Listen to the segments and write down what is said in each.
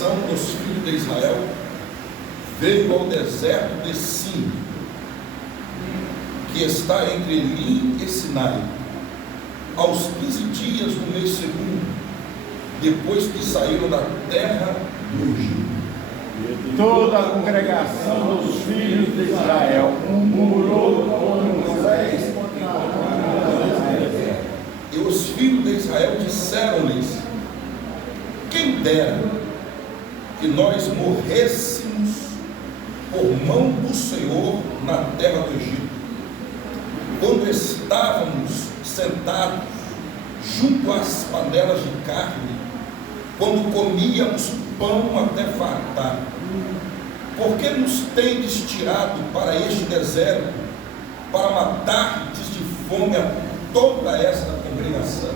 congregação dos filhos de Israel veio ao deserto de Sim, que está entre Elim e Sinai, aos 15 dias do mês segundo, depois que saíram da terra do Egito. Toda a congregação dos filhos de Israel murmurou contra Moisés. E os filhos de Israel disseram-lhes: quem dera que nós morrêssemos por mão do Senhor na terra do Egito, quando estávamos sentados junto às panelas de carne, quando comíamos pão até fartar. Por que nos tendes tirado para este deserto, para matar-te de fome a toda esta congregação?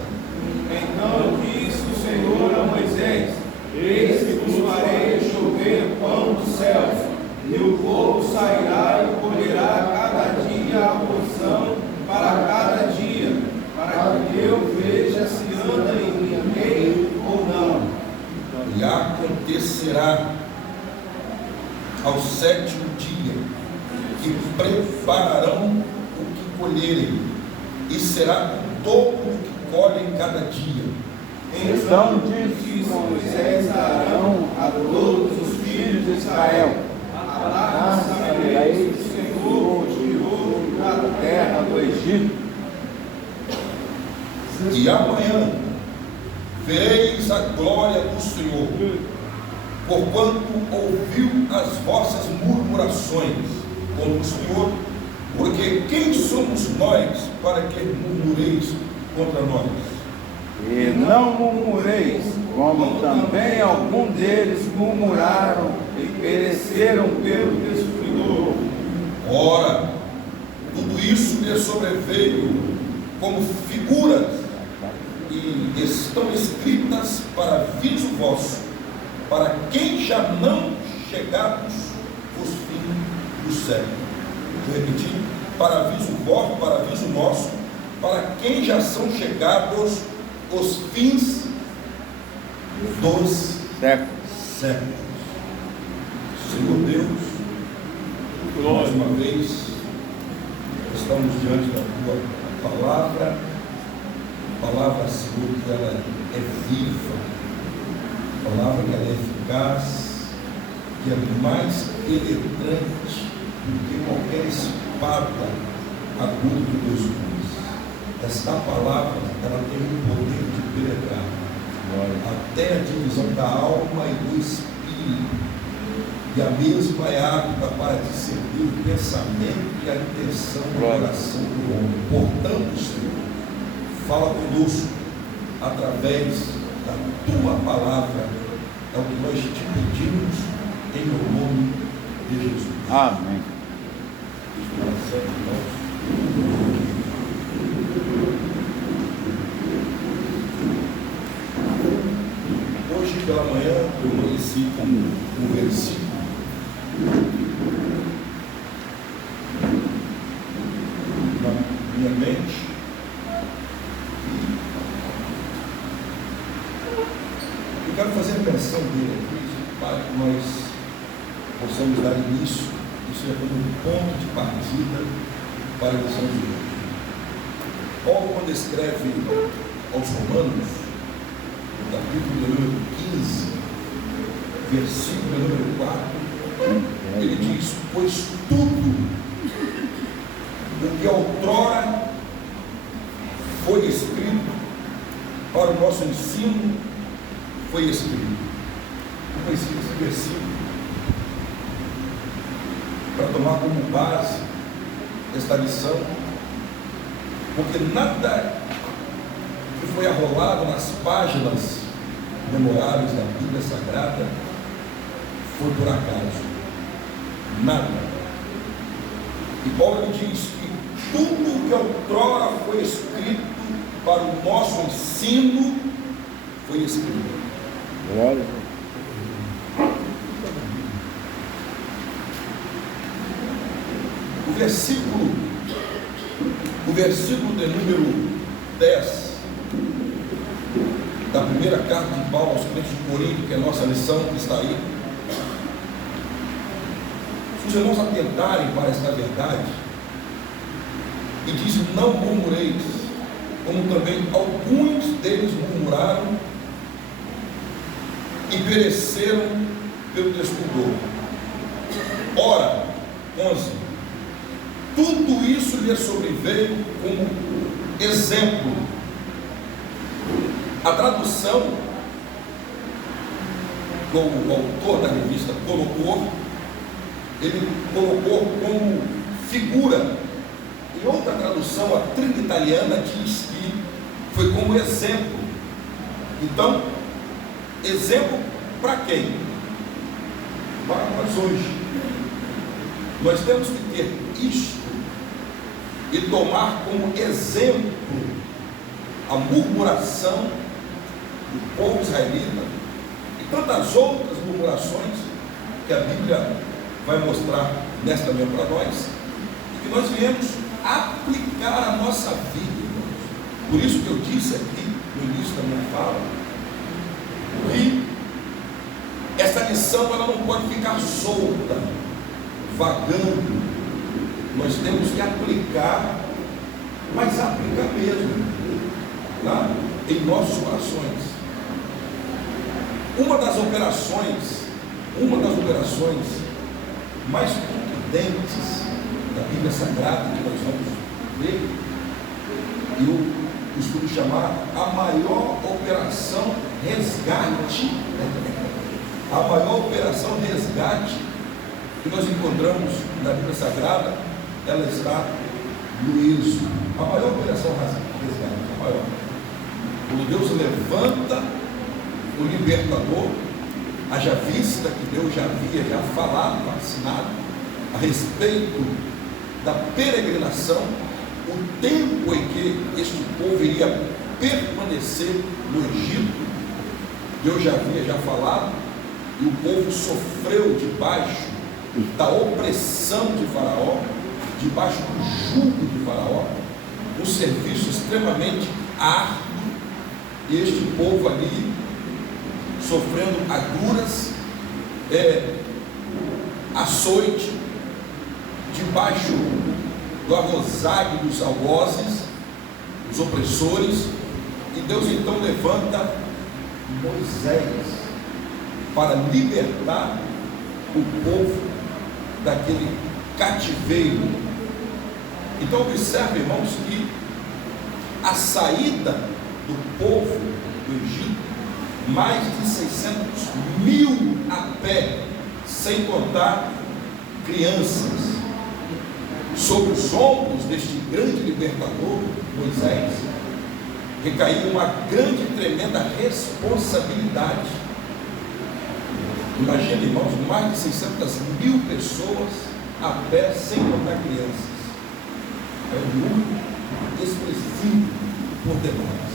Então disse o Senhor a Moisés: eis que vos farei chover pão dos céus, e o povo sairá e colherá cada dia a porção para cada dia, para que eu veja se anda em minha lei ou não. E acontecerá ao 7º dia que prepararão o que colherem, e será todo o que colhem cada dia. Então disse Moisés a Arão, a todos os filhos de Israel: sabereis que o Senhor tirou da terra do Egito. E amanhã vereis a glória do Senhor, porquanto ouviu as vossas murmurações contra o Senhor, porque quem somos nós para que murmureis contra nós? E não murmureis, como também algum deles murmuraram e pereceram pelo destruidor. Ora, tudo isso lhe sobreveio como figuras, e estão escritas para aviso vosso, para quem já não chegados os fins do século. Vou repetir: para aviso vosso, para aviso nosso, para quem já são chegados os fins dos séculos. Senhor Deus, mais uma vez estamos diante da tua palavra. Palavra, Senhor, que ela é viva, palavra que ela é eficaz, que é mais penetrante do que qualquer espada aguda de 2 gumes. Esta palavra, ela tem o poder de penetrar até a divisão da alma e do espírito, e a mesma é apta para discernir o pensamento e a intenção do coração do homem. Portanto, Senhor, fala conosco através da tua palavra, é o que nós te pedimos em o nome de Jesus. Amém. Hoje pela manhã eu amanheci com um versículo na minha mente. Eu quero fazer a menção dele aqui, para que nós possamos dar início, isso é como um ponto de partida para a lição de hoje. Paulo, quando escreve aos Romanos, no capítulo número 15, versículo número 4, ele diz: pois tudo o que outrora foi escrito para o nosso ensino foi escrito. Eu conheci esse versículo para tomar como base esta lição, porque nada que foi arrolado nas páginas memoráveis da Bíblia Sagrada foi por acaso. Nada. E Paulo diz que tudo que outrora foi escrito para o nosso ensino foi escrito. Glória. O versículo de número 10 da primeira carta de Paulo aos crentes de Corinto, que é a nossa lição, que está aí. Se os irmãos atentarem para esta verdade, e diz: não murmureis, como também alguns deles murmuraram e pereceram pelo descobridor. Ora, 11, tudo isso lhe sobreveio como exemplo. A tradução que o autor da revista colocou, ele colocou como figura. Em outra tradução, a trinca italiana diz que foi como exemplo. Então, exemplo para quem? Para nós hoje. Nós temos que ter isto e tomar como exemplo a murmuração do povo israelita e tantas outras murmurações que a Bíblia vai mostrar nesta manhã para nós, e que nós viemos aplicar a nossa vida. Por isso que eu disse aqui no início da minha fala que essa lição ela não pode ficar solta, vagando. Nós temos que aplicar, mas aplicar mesmo, tá? Em nossos corações. Uma das operações mais contundentes da Bíblia Sagrada que nós vamos ver, eu costumo chamar a maior operação resgate, a maior operação resgate que nós encontramos na Bíblia Sagrada, ela está no Êxodo. A maior operação resgate, a maior. Quando Deus levanta o libertador, haja vista que Deus já havia falado, assinado a respeito da peregrinação, o tempo em que este povo iria permanecer no Egito. Deus já havia falado, e o povo sofreu debaixo da opressão de Faraó, debaixo do jugo de Faraó, um serviço extremamente árduo, e este povo ali sofrendo agruras, açoite, debaixo do arrozário dos algozes, os opressores, e Deus então levanta Moisés para libertar o povo daquele cativeiro. Então observe, irmãos, que a saída do povo do Egito, mais de 600.000 a pé, sem contar crianças, sobre os ombros deste grande libertador, Moisés, recaiu uma grande e tremenda responsabilidade. Imagina, irmãos, mais de 600.000 pessoas a pé, sem contar crianças. É um número expressivo por demais.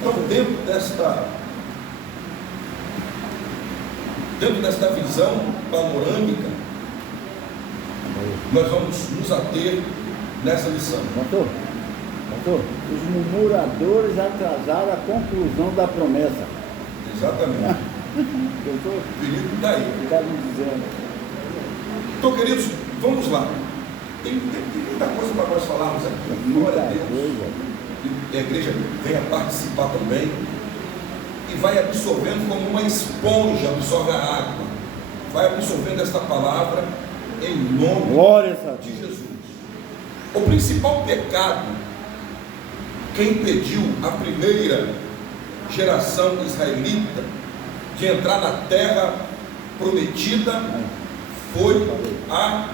Então, dentro desta visão panorâmica, nós vamos nos ater nessa lição. Pastor, os murmuradores atrasaram a conclusão da promessa. Exatamente. O perigo está aí. Está me dizendo. Então, queridos, vamos lá. Tem muita coisa para nós falarmos aqui. Glória a Deus. E a igreja venha participar também. E vai absorvendo como uma esponja absorve a água. Vai absorvendo esta palavra em nome de Jesus. O principal pecado que impediu a primeira geração israelita de entrar na terra prometida foi a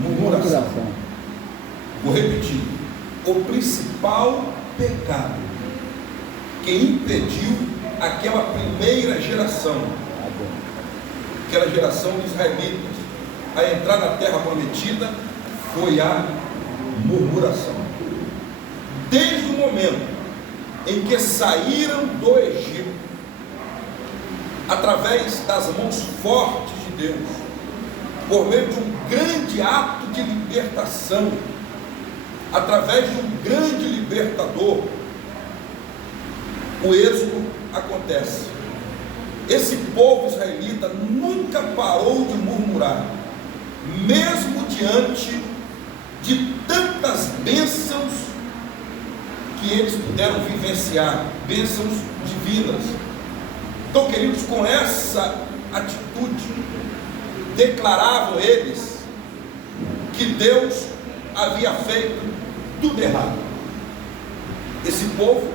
murmuração. Vou repetir: o principal pecado que impediu aquela primeira geração, aquela geração de israelitas, a entrar na terra prometida foi a murmuração. Desde o momento em que saíram do Egito, através das mãos fortes de Deus, por meio de um grande ato de libertação, através de um grande libertador, o êxodo acontece. Esse povo israelita nunca parou de murmurar, mesmo diante de tantas bênçãos que eles puderam vivenciar, bênçãos divinas. Então, queridos, com essa atitude, declaravam eles que Deus havia feito tudo errado. Esse povo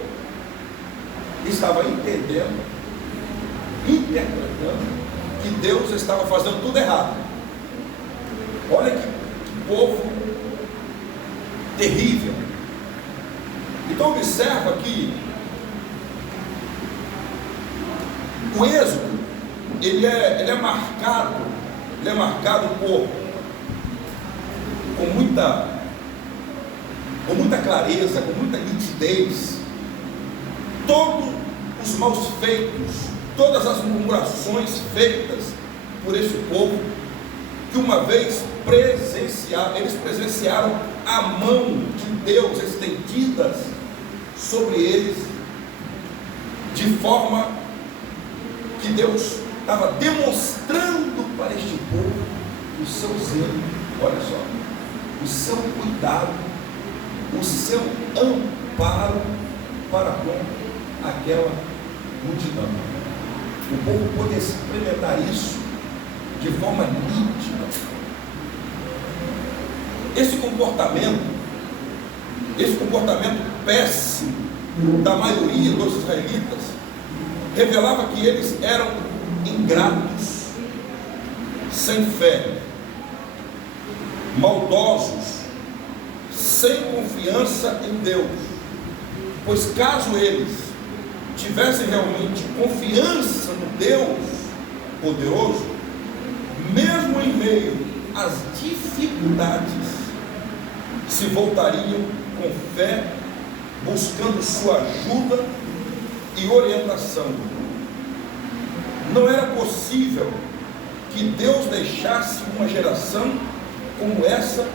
estava entendendo, interpretando que Deus estava fazendo tudo errado. Olha que povo terrível. Então observa que o Êxodo ele é marcado com muita clareza, com muita nitidez, todos os maus feitos, todas as murmurações feitas por esse povo, que uma vez eles presenciaram a mão de Deus estendida sobre eles, de forma que Deus estava demonstrando para este povo o seu zelo, olha só, o seu cuidado, o seu amparo para com aquela multidão. O povo pôde experimentar isso de forma nítida. Esse comportamento péssimo da maioria dos israelitas revelava que eles eram ingratos, sem fé, maldosos, sem confiança em Deus. Pois caso eles tivessem realmente confiança no Deus poderoso, mesmo em meio às dificuldades, se voltariam com fé, buscando sua ajuda e orientação. Não era possível que Deus deixasse uma geração como essa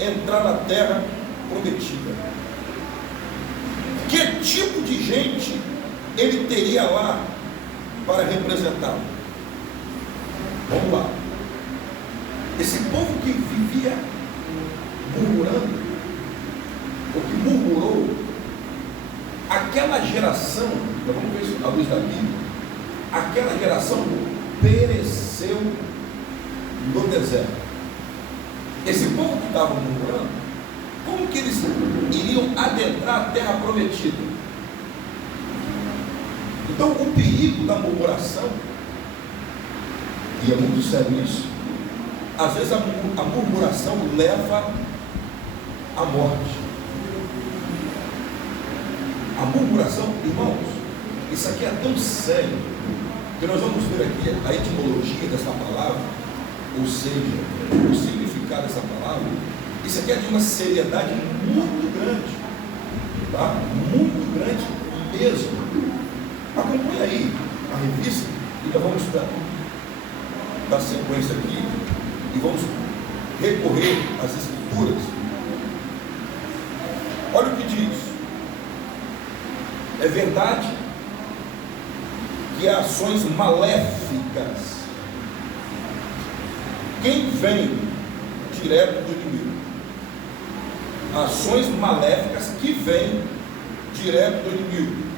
entrar na terra prometida. Que tipo de gente ele teria lá para representá-lo? Vamos lá. Esse povo que vivia murmurando, ou que murmurou, aquela geração, então vamos ver isso à luz da Bíblia, aquela geração pereceu no deserto. Esse povo que estava murmurando, como que eles iriam adentrar a terra prometida? Então o perigo da murmuração, e é muito sério isso, às vezes a murmuração leva à morte. A murmuração, irmãos, isso aqui é tão sério, que nós vamos ver aqui a etimologia dessa palavra, ou seja, o significado dessa palavra. Isso aqui é de uma seriedade muito grande, tá? Muito grande mesmo. Acompanhe aí a revista e nós vamos dar sequência aqui e vamos recorrer às escrituras. Olha o que diz. É verdade que há ações maléficas. Quem vem direto do inimigo? Ações maléficas que vêm direto do inimigo.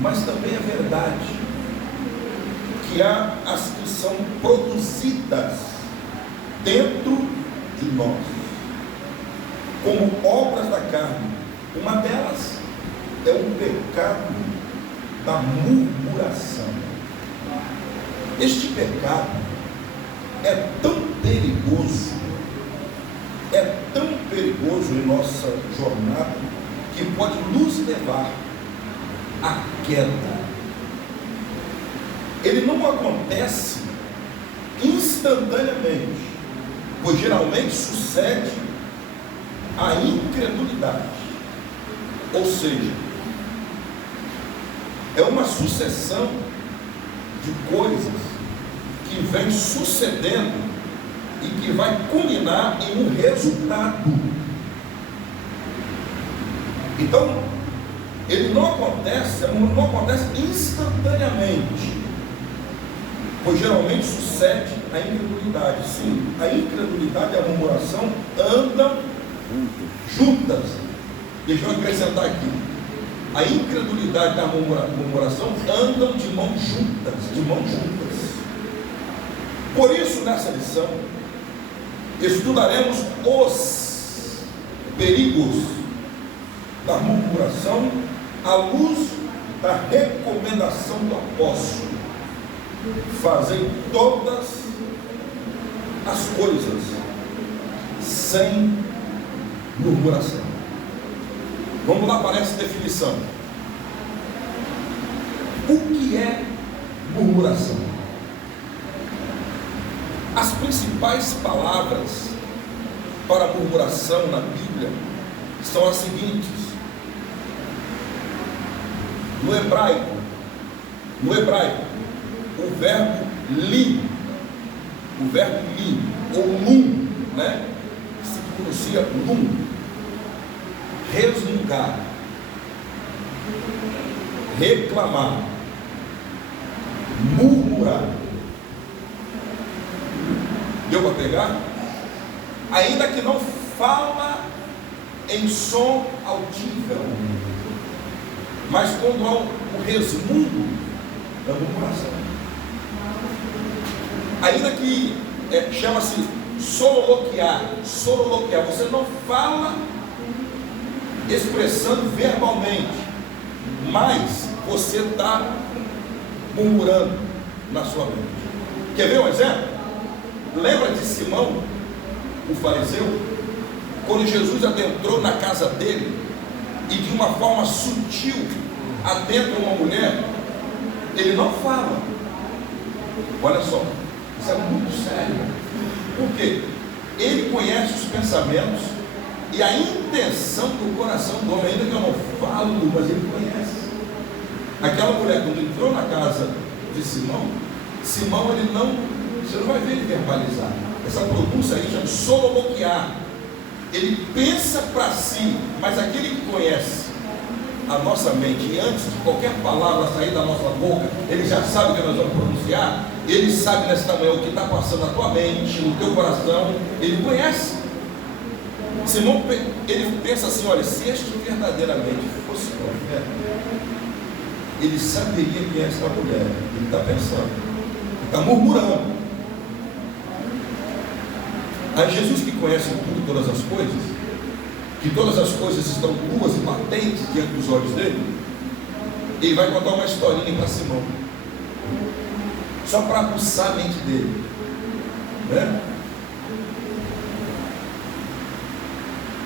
Mas também é verdade que há as que são produzidas dentro de nós, como obras da carne. Uma delas é o pecado da murmuração. Este pecado é tão perigoso em nossa jornada, que pode nos levar à queda. Ele não acontece instantaneamente, pois geralmente sucede a incredulidade, ou seja, é uma sucessão de coisas que vem sucedendo e que vai culminar em um resultado. Então, ele não acontece instantaneamente, pois geralmente sucede a incredulidade. Sim, a incredulidade e a murmuração andam juntas. Deixa eu acrescentar aqui: a incredulidade e a murmuração andam de mãos juntas. Por isso, nessa lição, estudaremos os perigos da murmuração à luz da recomendação do apóstolo: fazei todas as coisas sem murmuração. Vamos lá para essa definição. O que é murmuração? As principais palavras para murmuração na Bíblia são as seguintes. No hebraico, o verbo li, ou lum, né? Se pronuncia lum, resmungar, reclamar, murmurar. Deu para pegar? Ainda que não fala em som audível, mas quando há um resmungo, é murmuração. Ainda que chama-se sololoquiar, você não fala expressando verbalmente, mas você está murmurando na sua mente. Quer ver um exemplo? Lembra de Simão, o fariseu, quando Jesus adentrou na casa dele e de uma forma sutil adentra uma mulher? Ele não fala. Olha só, isso é muito sério. Por quê? Ele conhece os pensamentos e a intenção do coração do homem, ainda que eu não falo, mas ele conhece. Aquela mulher, quando entrou na casa de Simão, ele não, você não vai ver ele verbalizar. Essa pronúncia aí chama sololoquiar. Ele pensa para si, mas aquele que conhece a nossa mente, e antes de qualquer palavra sair da nossa boca, ele já sabe o que nós vamos pronunciar. Ele sabe nesta manhã o que está passando na tua mente, no teu coração. Ele conhece. Simão, ele pensa assim: olha, se este verdadeiramente fosse profeta, ele saberia quem é essa mulher. Ele está pensando, ele está murmurando. A Jesus, que conhece tudo, todas as coisas, que todas as coisas estão nuas e patentes diante dos olhos dele, ele vai contar uma historinha para Simão, só para aguçar a mente dele, né?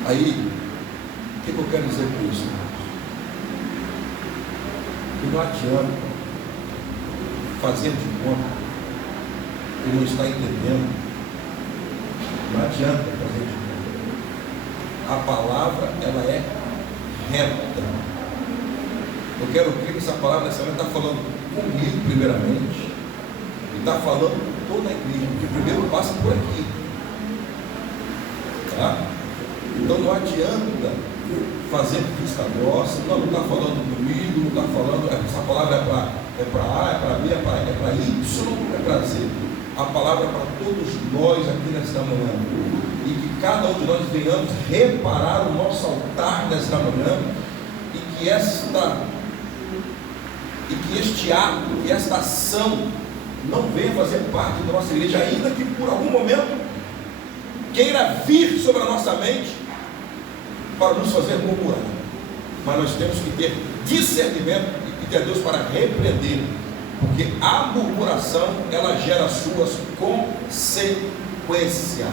Aí, o que eu quero dizer com isso? Que não adianta fazer de conta que não está entendendo. Não adianta fazer de conta. A palavra, ela é reta. Eu quero crer que essa palavra nessa manhã está falando comigo primeiramente, e está falando com toda a igreja, porque primeiro passa por aqui, tá? Então não adianta fazer vista grossa. Não está falando comigo, não está falando, essa palavra é para A, é para B, é para Y, é para Z. A palavra é para todos nós aqui nesta manhã, e que cada um de nós venhamos reparar o nosso altar nesta manhã, e que este ato, que esta ação não venha fazer parte da nossa igreja, ainda que por algum momento queira vir sobre a nossa mente para nos fazer murmurar. Mas nós temos que ter discernimento e pedir a Deus para repreender, porque a murmuração, ela gera suas consequências.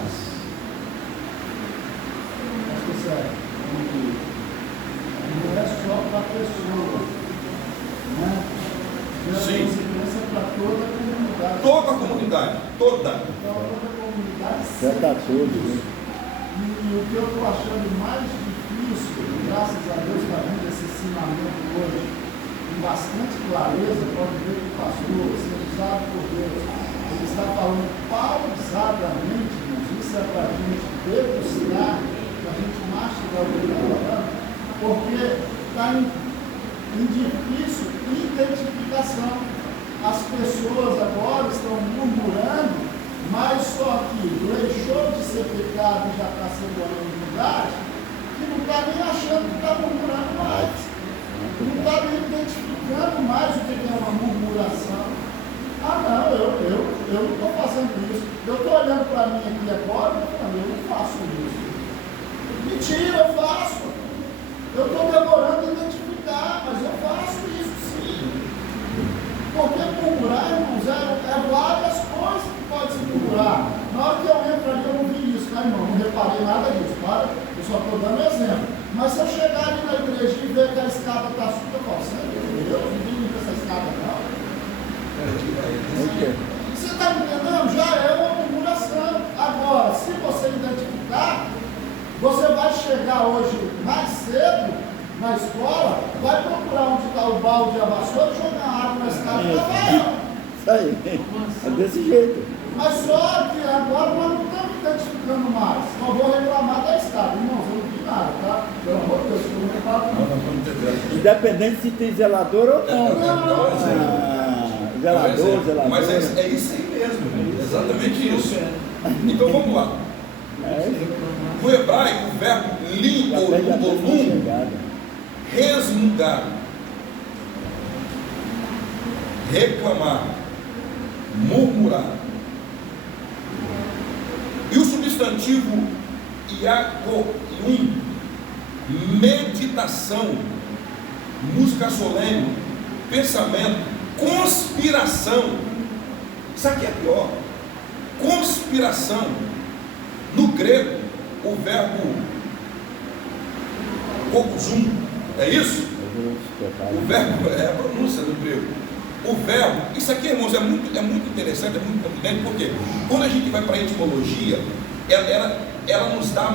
Não é só para a pessoa, né? Sim. Consequência para toda a comunidade. Toda a comunidade, toda. Então, toda a comunidade Já está tudo, né? E o que eu estou achando mais difícil, graças a Deus, está vendo esse ensinamento hoje com bastante clareza, pode ver que o pastor, sendo usado por Deus, ele está falando pausadamente, isso é para a gente degustar, para a gente mastigar o que ele está falando, porque está em difícil identificação. As pessoas agora estão murmurando, mas só que deixou de ser pecado e já está sendo uma unidade, que não está nem achando que está murmurando mais. Não está nem identificando mais o que é uma murmuração. Ah, não, eu não estou fazendo isso. Eu estou olhando para mim aqui agora e falando, eu não faço isso. Mentira, eu faço. Eu estou demorando a identificar, mas eu faço isso sim. Porque murmurar, irmãos, é várias coisas que pode se murmurar. Na hora que eu entro ali, eu não vi isso, tá, irmão? Não reparei nada disso, para? Eu só estou dando exemplo. Mas se eu chegar ali na igreja e ver que a escada está suja, eu falo, Deus, não vim limpa essa escada, não. Você está entendendo? Já é uma murmuração. Agora, se você identificar, você vai chegar hoje mais cedo na escola, vai procurar onde está o balde e a vassoura, jogar água na escada e lavar. Isso aí, é desse jeito. Mas só que agora nós não estamos identificando mais. Não vou reclamar da escada. Irmãos, eu não vi nada, tá? Pelo amor de Deus, eu não reclamo. Independente se tem zelador ou não. Zelador. Mas é isso aí mesmo, exatamente isso. Então vamos lá. No hebraico, o verbo lim ou num, resmungar, reclamar, murmurar. E o substantivo iacoium, meditação, música solene, pensamento, conspiração. Isso aqui é pior. Conspiração. No grego, o verbo kokuzum, é isso? O verbo é a pronúncia do grego. O verbo, isso aqui, irmãos, é muito interessante, é muito competente, porque quando a gente vai para a etimologia, ela nos dá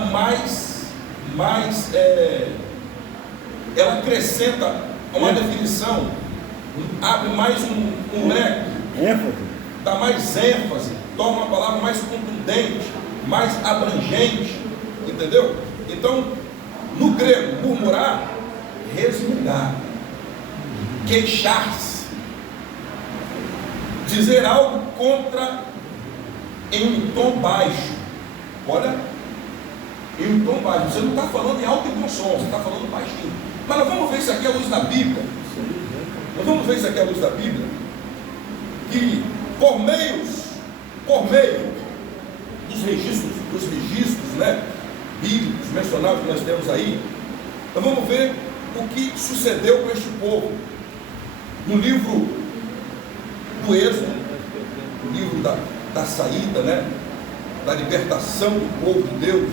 ela acrescenta uma definição, abre mais um leque, dá mais ênfase, torna uma palavra mais contundente, mais abrangente, entendeu? Então, no grego, murmurar, resmungar, queixar-se, dizer algo contra em um tom baixo. Olha, em um tom baixo. Você não está falando em alto e bom som, você está falando baixinho. Mas nós vamos ver isso aqui à luz da Bíblia. Nós vamos ver isso aqui à luz da Bíblia. Que por meio dos registros, né, bíblicos mencionados que nós temos aí, nós vamos ver o que sucedeu com este povo. No livro do Êxodo, o livro da saída, né, da libertação do povo de Deus.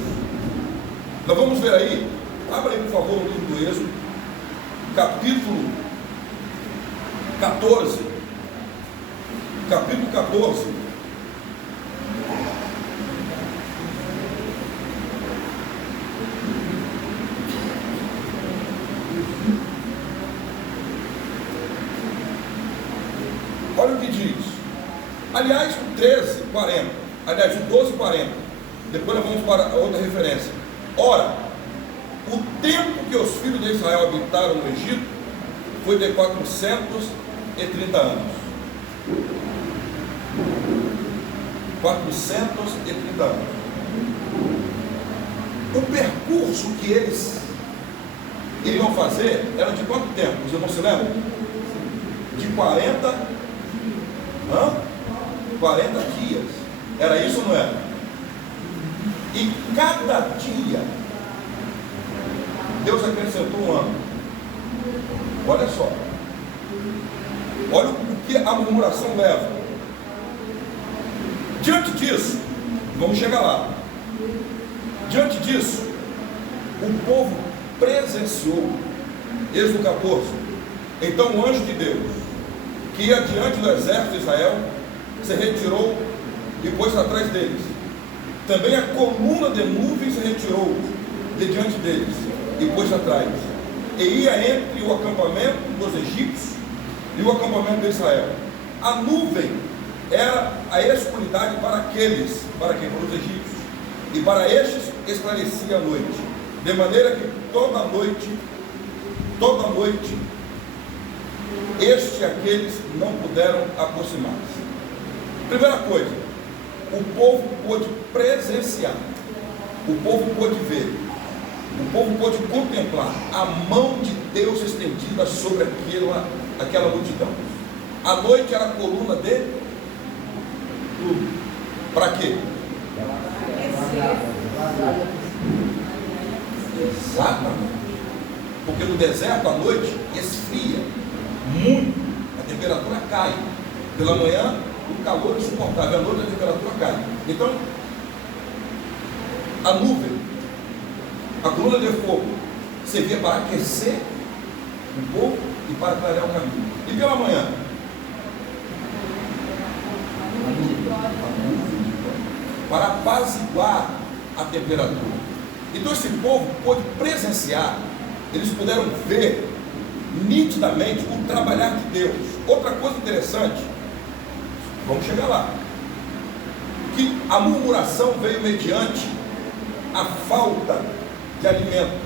Nós vamos ver aí, abra aí por favor o livro do Êxodo, capítulo 14. Capítulo 14. Olha o que diz. Aliás, o 13:40. Aliás, o 12:40. Depois nós vamos para outra referência. Ora, o tempo que os filhos de Israel habitaram no Egito foi de 430 anos. 430 anos. O percurso que eles iriam fazer era de quanto tempo? Os irmãos se lembram? De 40 dias. Era isso ou não era? E cada dia Deus acrescentou um ano. Olha só. Olha o que a murmuração leva. Diante disso, vamos chegar lá. Diante disso, o povo presenciou. Êxodo 14. Então o anjo de Deus, que ia diante do exército de Israel, se retirou e pôs atrás deles. Também a coluna de nuvem se retirou de diante deles e pôs atrás. E ia entre o acampamento dos egípcios e o acampamento de Israel. A nuvem era a escuridade para aqueles, para quem? Para os egípcios. E para estes esclarecia a noite. De maneira que toda noite Este e aqueles não puderam aproximar-se. Primeira coisa, o povo pôde presenciar, o povo pôde ver, o povo pôde contemplar a mão de Deus estendida sobre aquela multidão. À noite era a coluna de tudo. Para quê? Exatamente. Porque no deserto à noite esfria muito, a temperatura cai. Pela manhã o calor é insuportável, à noite a temperatura cai. Então, a nuvem, a coluna de fogo, servia para aquecer o povo e para clarear o caminho. E pela manhã? Para apaziguar a temperatura. Então esse povo pôde presenciar, eles puderam ver nitidamente o trabalhar de Deus. Outra coisa interessante, vamos chegar lá, que a murmuração veio mediante a falta de alimento.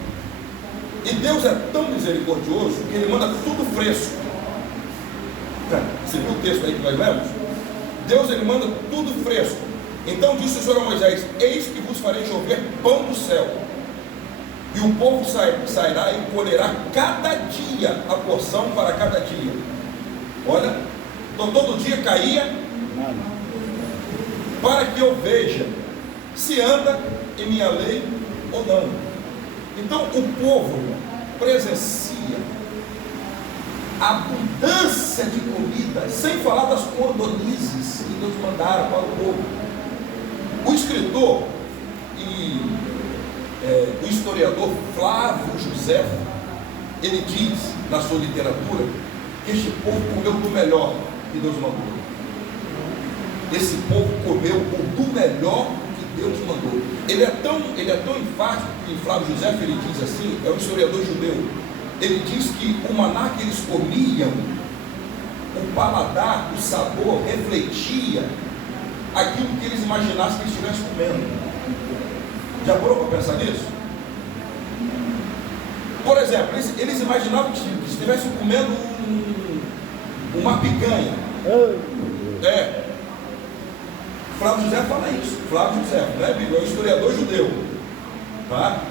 E Deus é tão misericordioso que Ele manda tudo fresco. Você viu o texto aí que nós lemos? Deus, Ele manda tudo fresco. Então disse o Senhor a Moisés: eis que vos farei chover pão do céu, e o povo sairá e colherá cada dia a porção para cada dia. Olha, então todo dia caía, para que eu veja se anda em minha lei ou não. Então o povo presencia a abundância de comida, sem falar das cordonizes que Deus mandara para o povo. O escritor e o historiador Flávio José, ele diz na sua literatura que este povo comeu do melhor que Deus mandou. Esse povo comeu do melhor que Deus mandou. Ele é tão enfático que Flávio José, ele diz assim, é um historiador judeu. Ele diz que o maná que eles comiam, o paladar, o sabor, refletia aquilo que eles imaginassem que eles estivessem comendo. Já parou para pensar nisso? Por exemplo, eles imaginavam que estivessem comendo uma picanha. Flávio José fala isso. Flávio José, não é Bíblia, é um historiador judeu. Tá?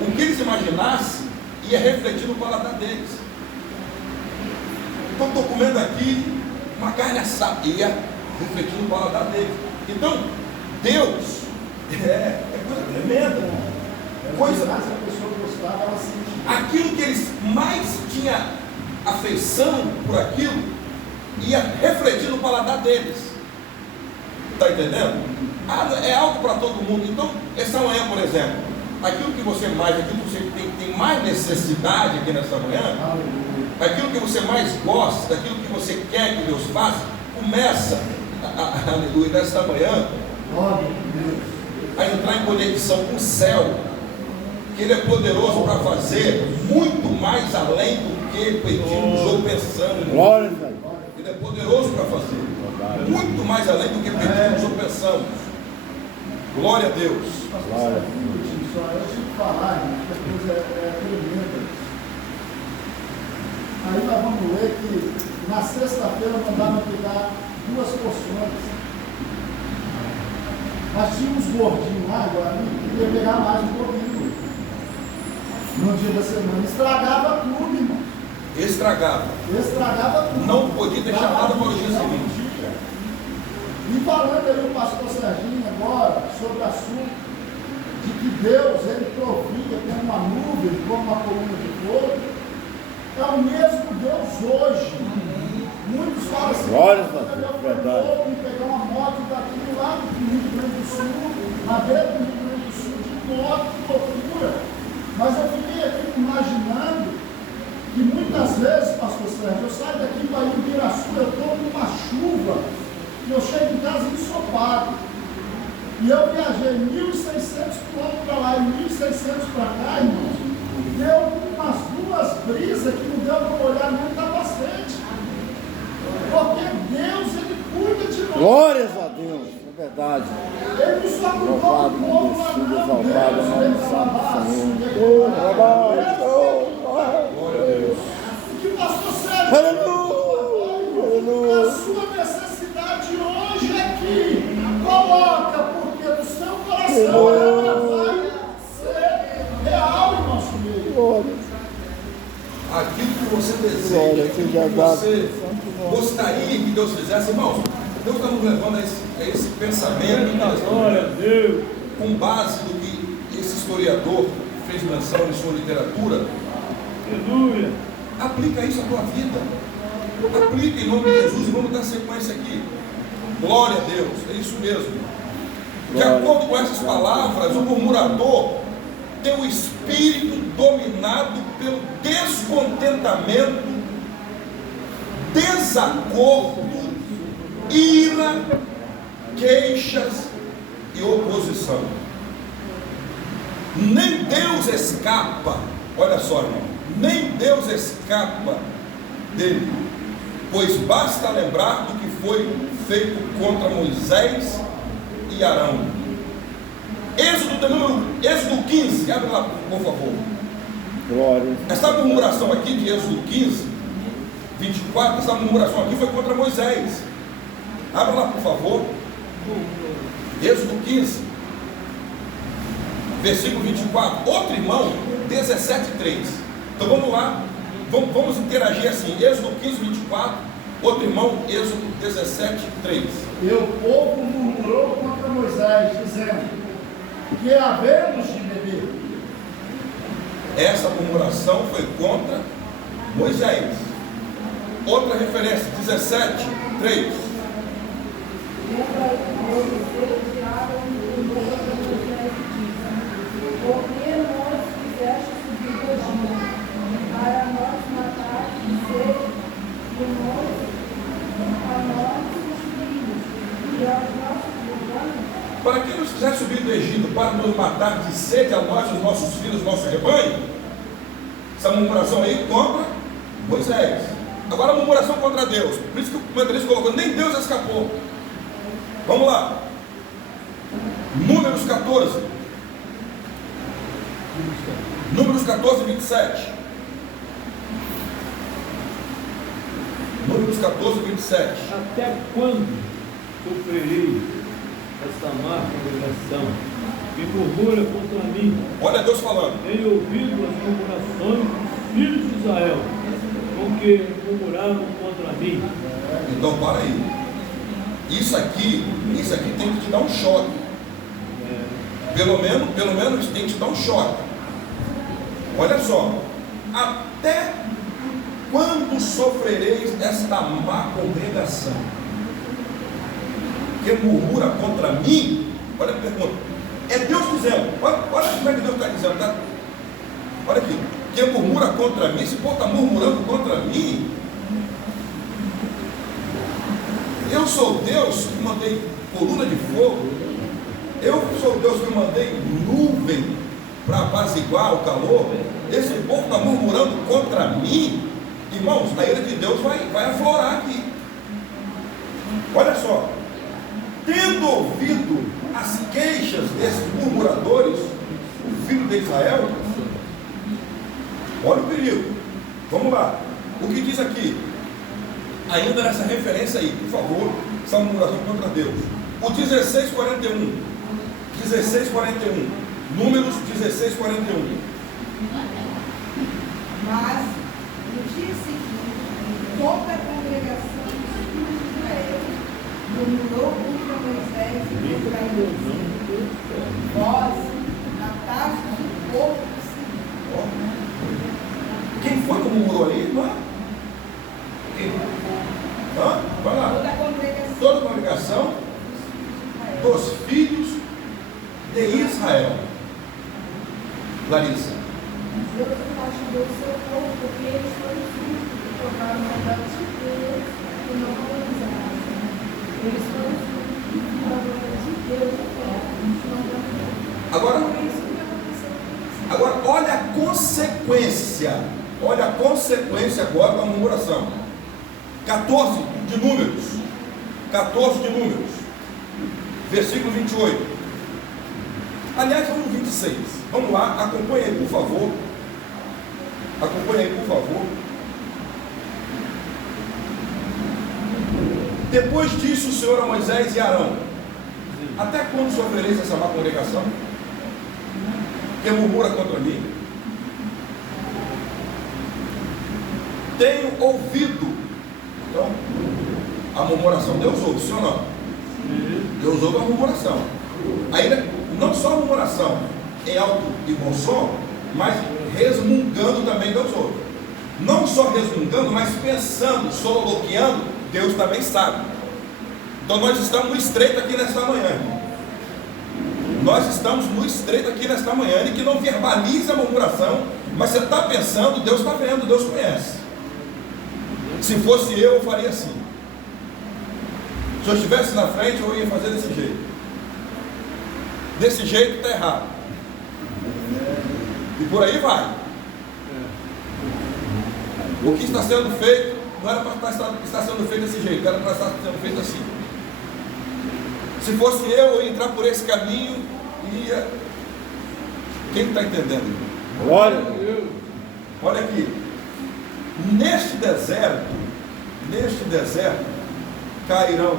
O que eles imaginassem ia refletir no paladar deles. Então estou comendo aqui uma carne assada, ia refletir no paladar deles. Então, Deus é coisa tremenda. Coisa, se a pessoa gostava, ela sentia. Aquilo que eles mais tinham afeição por aquilo, ia refletir no paladar deles. Está entendendo? É algo para todo mundo. Então, essa manhã, por exemplo, aquilo que você tem mais necessidade aqui nessa manhã, aquilo que você mais gosta, aquilo que você quer que Deus faça, começa, aleluia, nesta manhã, a entrar em conexão com o céu, que Ele é poderoso para fazer muito mais além do que pedimos ou pensamos. Ele é poderoso para fazer muito mais além do que pedimos ou pensamos. Glória a Deus. Glória a Deus. Só eu preciso falar, irmão, que a coisa é tremenda. Aí nós vamos ler que na sexta-feira mandaram pegar 2 porções. Mas tinha uns gordinhos lá agora que queria pegar mais um pouquinho. No dia da semana. Estragava tudo, irmão. Estragava tudo. Não podia deixar nada para o dia seguinte. E falando aí o pastor Serginho agora sobre o assunto de que Deus, Ele provia como uma nuvem, como uma coluna de fogo, é o mesmo Deus hoje. Muitos falam assim, glória a Deus, verdade. Pegar uma moto daqui lá do Rio Grande do Sul, na beira do Rio Grande do Sul, de moto, que loucura. Mas eu fiquei aqui imaginando que muitas vezes, pastor Sérgio, eu saio daqui para ir em Pirassu, eu estou com uma chuva, e eu chego em casa ensopado. E eu viajei 1.600 quilômetros para lá e 1.600 para cá, irmãos. Deu umas 2 brisas que não deu para olhar nem capacete. Porque Deus, Ele cuida de nós. Glórias a Deus, é verdade. Ele não só cuidou do povo lá, não. Louvado, Deus, Senhor. Glória a Deus. o que o pastor Sérgio A sua necessidade hoje aqui, coloca, porque no seu coração ela vai ser real em nosso meio. Aquilo que você deseja, aquilo que você gostaria que Deus fizesse, irmãos, Deus está nos levando a esse pensamento, com base no que esse historiador fez menção em sua literatura. Aleluia. Aplica isso à tua vida. Aplica em nome de Jesus e vamos dar sequência aqui. Glória a Deus, é isso mesmo. De acordo com essas palavras, o murmurador tem o espírito dominado pelo descontentamento, desacordo, ira, queixas e oposição. Nem Deus escapa, olha só, irmão, nem Deus escapa dele, pois basta lembrar do que foi feito contra Moisés e Arão. Êxodo 15, abre lá por favor. Glória. Essa murmuração aqui de Êxodo 15, 24, essa murmuração aqui foi contra Moisés. Abra lá por favor. Êxodo 15, versículo 24. Outro irmão, 17:3. Então vamos lá, vamos interagir assim. Êxodo 15, 24. Outro irmão, Êxodo 17:3. E o povo murmurou contra Moisés, dizendo: que havemos de beber. Essa murmuração foi contra Moisés. Outra referência, 17:3. Porque nós fizeste subir do Egito, para nós matar e ser de nós a nossos filhos e aos nossos rebanhos. Para que nos quiser subir do Egito para nos matar de sede a nós, os nossos filhos, nosso rebanho? Essa murmuração aí contra Moisés. Agora a murmuração contra Deus. Por isso que o comentarista colocou, nem Deus escapou. Vamos lá. Números 14. Números 14, 27. Números 14, 27. Até quando sofrerei esta má congregação que murmura contra mim? Olha Deus falando. Tenho ouvido as murmurações dos filhos de Israel, com que murmuraram contra mim. Então para aí. Isso aqui tem que te dar um choque. Pelo menos tem que te dar um choque. Olha só. Até quando sofrereis esta má congregação que murmura contra mim? Olha a pergunta. É Deus dizendo. Olha como é que Deus está dizendo, tá? Olha aqui. Que murmura contra mim. Se o povo está murmurando contra mim, eu sou Deus que mandei coluna de fogo. Eu sou Deus que mandei nuvem para apaziguar o calor. Esse povo está murmurando contra mim. Irmãos, a ira de Deus vai aflorar aqui. Olha só. Tendo ouvido as queixas desses murmuradores, o filho de Israel, olha o perigo. Vamos lá. O que diz aqui? Ainda nessa referência aí, por favor, essa murmuração contra Deus. O 16:41. 16:41. Números 16:41. Mas, no dia seguinte, toda a congregação dos filhos de Israel murmurou contra Moisés e contra Deus. Vós, na casa do povo do Senhor. Quem foi que murmurou ali, irmã? Quem? Vai lá. Toda a congregação dos filhos de Israel. Larissa. Deus castigou o seu povo porque eles foram justos e provaram a maldade de Deus e não valorizaram. Eles foram justos e provaram a maldade de Deus e não valorizaram. Agora, olha a consequência. Olha a consequência agora da murmuração. 14 de Números. 14 de Números. Versículo 28. Aliás, vamos no 26. Vamos lá, acompanhe aí, por favor. Acompanhe aí, por favor. Depois disse o Senhor a Moisés e Arão: até quando sofrereis essa má congregação, que murmura contra mim? Tenho ouvido. Então, a murmuração Deus ouve, sim ou não? Deus ouve a murmuração. Ainda não só a murmuração em alto e bom som, mas resmungando também Deus ouve. Não só resmungando, mas pensando, soliloquiando, Deus também sabe. Então nós estamos no estreito aqui nesta manhã. Nós estamos no estreito aqui nesta manhã. Ele que não verbaliza a murmuração, mas você está pensando, Deus está vendo, Deus conhece. Se fosse eu faria assim. Se eu estivesse na frente, eu ia fazer desse jeito. Desse jeito está errado. E por aí vai. O que está sendo feito não era para estar sendo feito desse jeito, era para estar sendo feito assim. Se fosse eu ia entrar por esse caminho e ia. Quem está entendendo? Glória a Deus. Olha aqui. Neste deserto cairão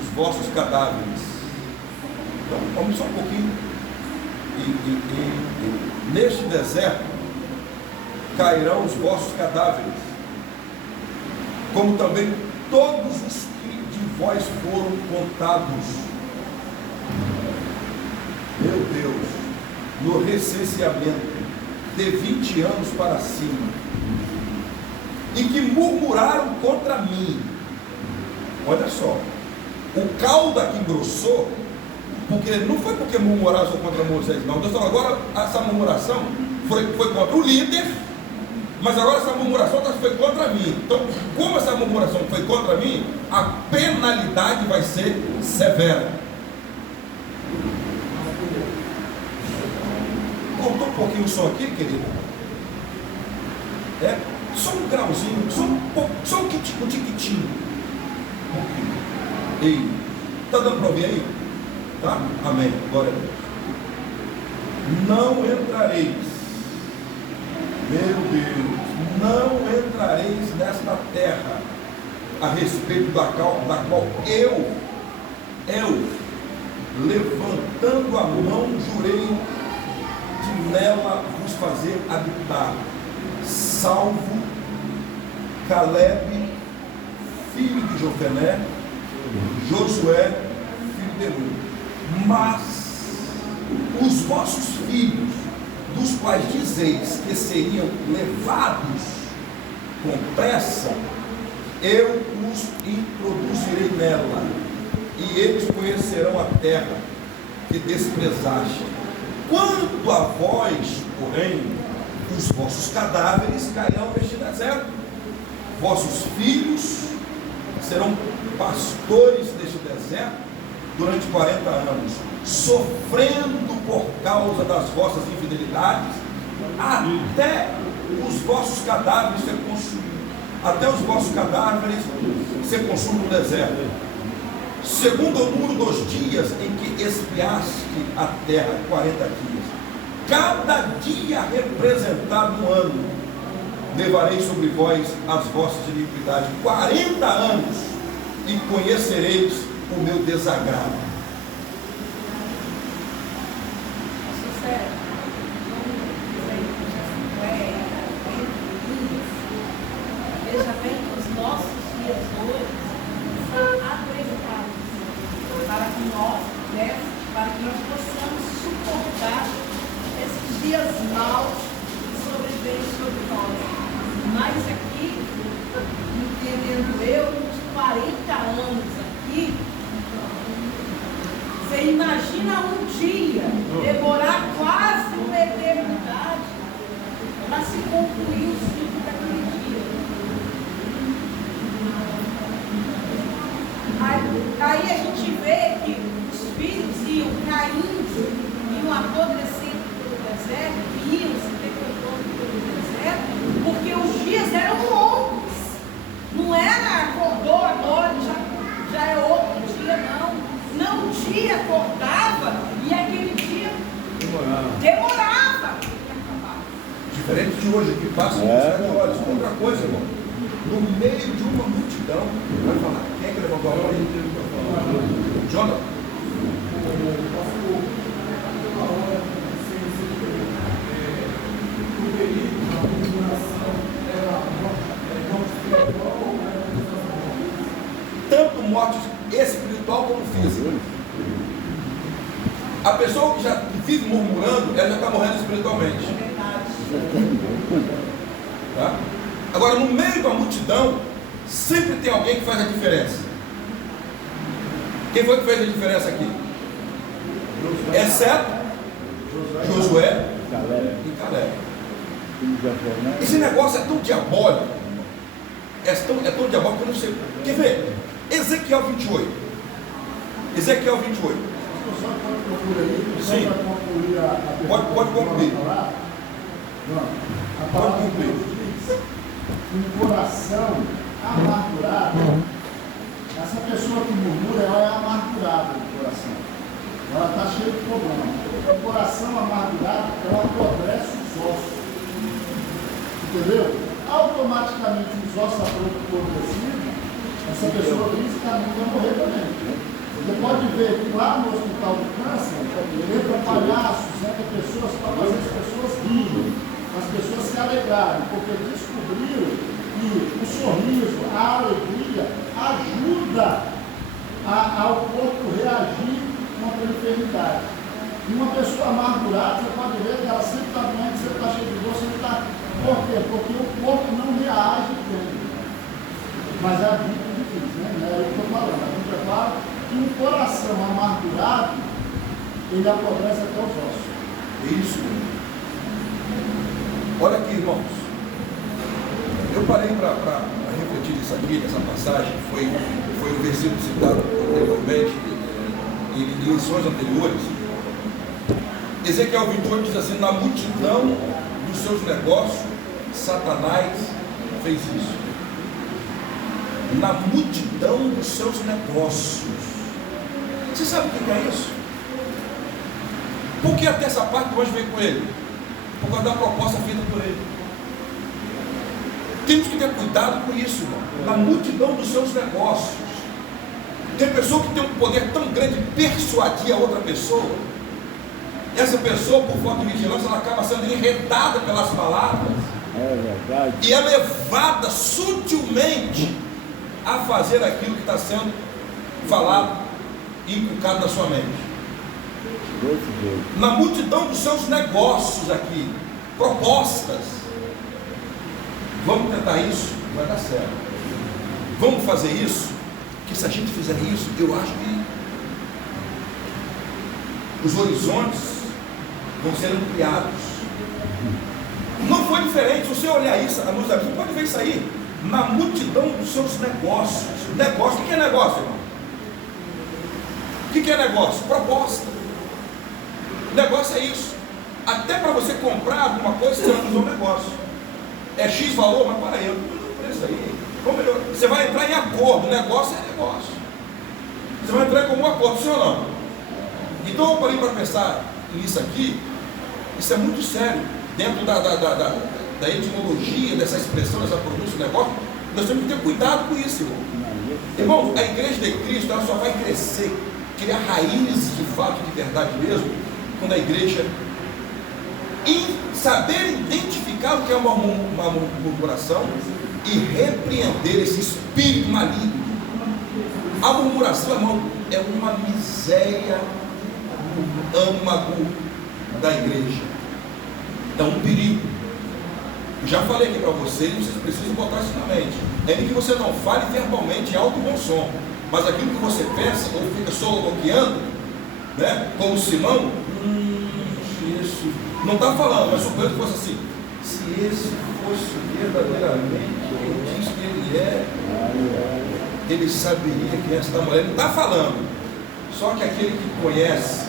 os vossos cadáveres. Então, vamos só um pouquinho. Neste deserto cairão os vossos cadáveres, como também todos os que de vós foram contados. Meu Deus, no recenseamento de 20 anos para cima, e que murmuraram contra mim. Olha só, o caldo aqui engrossou, porque não foi porque murmuraram contra Moisés, não. Deus falou, agora essa murmuração foi contra o líder, mas agora essa murmuração foi contra mim. Então, como essa murmuração foi contra mim, a penalidade vai ser severa. Cortou um pouquinho o som aqui, querido? Só um grauzinho, só um tiquitinho. Ei, está dando para ouvir aí? Tá? Amém. Glória a Deus. Não entrareis, meu Deus, não entrareis nesta terra, a respeito da qual eu, levantando a mão, jurei de nela vos fazer habitar, salvo Caleb, filho de Jofelé, Josué, filho de Nun. Mas os vossos filhos, dos quais dizeis que seriam levados com pressa, eu os introduzirei nela, e eles conhecerão a terra que desprezaste. Quanto a vós, porém, os vossos cadáveres cairão neste deserto, vossos filhos serão pastores deste deserto durante 40 anos, sofrendo por causa das vossas infidelidades, até os vossos cadáveres ser consumidos, até os vossos cadáveres ser consumidos no deserto, segundo o número dos dias em que espiaste a terra, 40 dias, cada dia representado no ano, levarei sobre vós as vossas iniquidades 40 anos, e conhecereis o meu desagrado. Veja bem que os nossos dias hoje são apresentados para que nós possamos suportar esses dias maus que sobrevêm sobre nós. Mas aqui, entendendo eu, uns 40 anos aqui, você imagina um dia demorar quase uma eternidade para se concluir o ciclo daquele dia. Aí a gente vê que os filhos iam caindo, iam apodrecendo pelo deserto, iam se decompondo pelo deserto, porque os dias eram longos. Não era acordou agora, já é outro dia, não. Não, o dia acordava e aquele dia demorava. Diferente de hoje, que passa 27 horas. Outra coisa, irmão. no meio de uma multidão, vai falar. Quem é que levantou a mão aí? Jonathan. Tanto morte espiritual como física. A pessoa que já vive murmurando, ela já está morrendo espiritualmente. Tá? Agora, no meio da multidão, sempre tem alguém que faz a diferença. Quem foi que fez a diferença aqui? Exceto Josué e Caleb. Esse negócio é tão diabólico. É tão diabólico que eu não sei. Quer ver? Ezequiel 28. Ezequiel 28. Sim. Pode concluir. A palavra de Deus diz: um coração amargurado. Essa pessoa que murmura, ela é amargurada no coração. Ela está cheia de problema. O coração amargurado, ela apodrece os ossos. Entendeu? Automaticamente os ossos apodrecidos, essa pessoa fisicamente vai morrer também. Você pode ver que lá no hospital do câncer, entra palhaços, entra pessoas para fazer as pessoas rirem, as pessoas se alegrarem, porque descobriram que o sorriso, a alegria, ajuda ao corpo reagir contra a enfermidade. E uma pessoa amargurada, você pode ver que ela sempre está doente, sempre está cheia de dor, sempre está... Por quê? Porque o corpo não reage bem. Mas é a Bíblia que diz, né? Não é eu que estou falando. A Bíblia fala que um coração amargurado, ele apodrece até os ossos. Isso. Olha aqui, irmãos. Eu parei para refletir nisso aqui, nessa passagem. Foi um versículo citado anteriormente, em lições anteriores. Ezequiel 28 diz assim: na multidão dos seus negócios, Satanás fez isso. Na multidão dos seus negócios. Você sabe o que é isso? Por que até essa parte hoje veio com ele? Por causa da proposta feita por ele. Temos que ter cuidado com isso, irmão. Na multidão dos seus negócios. Tem pessoa que tem um poder tão grande de persuadir a outra pessoa. Essa pessoa, por falta de vigilância, ela acaba sendo enredada pelas palavras. É verdade. E é levada sutilmente a fazer aquilo que está sendo falado e inculcado na sua mente. Na multidão dos seus negócios aqui, propostas. Vamos tentar isso? Vai dar certo. Vamos fazer isso? Que se a gente fizer isso, eu acho que os horizontes vão ser ampliados. Não foi diferente. Se você olhar isso, a luz da vida, pode ver isso aí. Na multidão dos seus negócios. Negócio, o que é negócio, irmão? O que é negócio? Proposta. Negócio é isso. Até para você comprar alguma coisa, você vai fazer um negócio. É X valor, mas para aí, eu não preço aí. Você vai entrar em acordo. Negócio é negócio. Você vai entrar em algum acordo, sim ou não? Então eu parei para pensar nisso aqui. Isso é muito sério. Dentro da etimologia dessa expressão, dessa pronúncia do negócio, nós temos que ter cuidado com isso, irmão. Irmão, a igreja de Cristo, ela só vai crescer, criar raízes de fato, de verdade mesmo, quando a igreja saber identificar o que é uma murmuração e repreender esse espírito maligno. A murmuração, irmão, é uma miséria no âmago da igreja. É um perigo. Já falei aqui para vocês precisam botar isso na mente. É de que você não fale verbalmente em alto e bom som, mas aquilo que você pensa, ou fica soliloquiando, né, como Simão, isso, não está falando, mas suponho que fosse assim: se esse fosse verdadeiramente quem diz que ele é, ele saberia quem é esta mulher. Ele não está falando, só que aquele que conhece,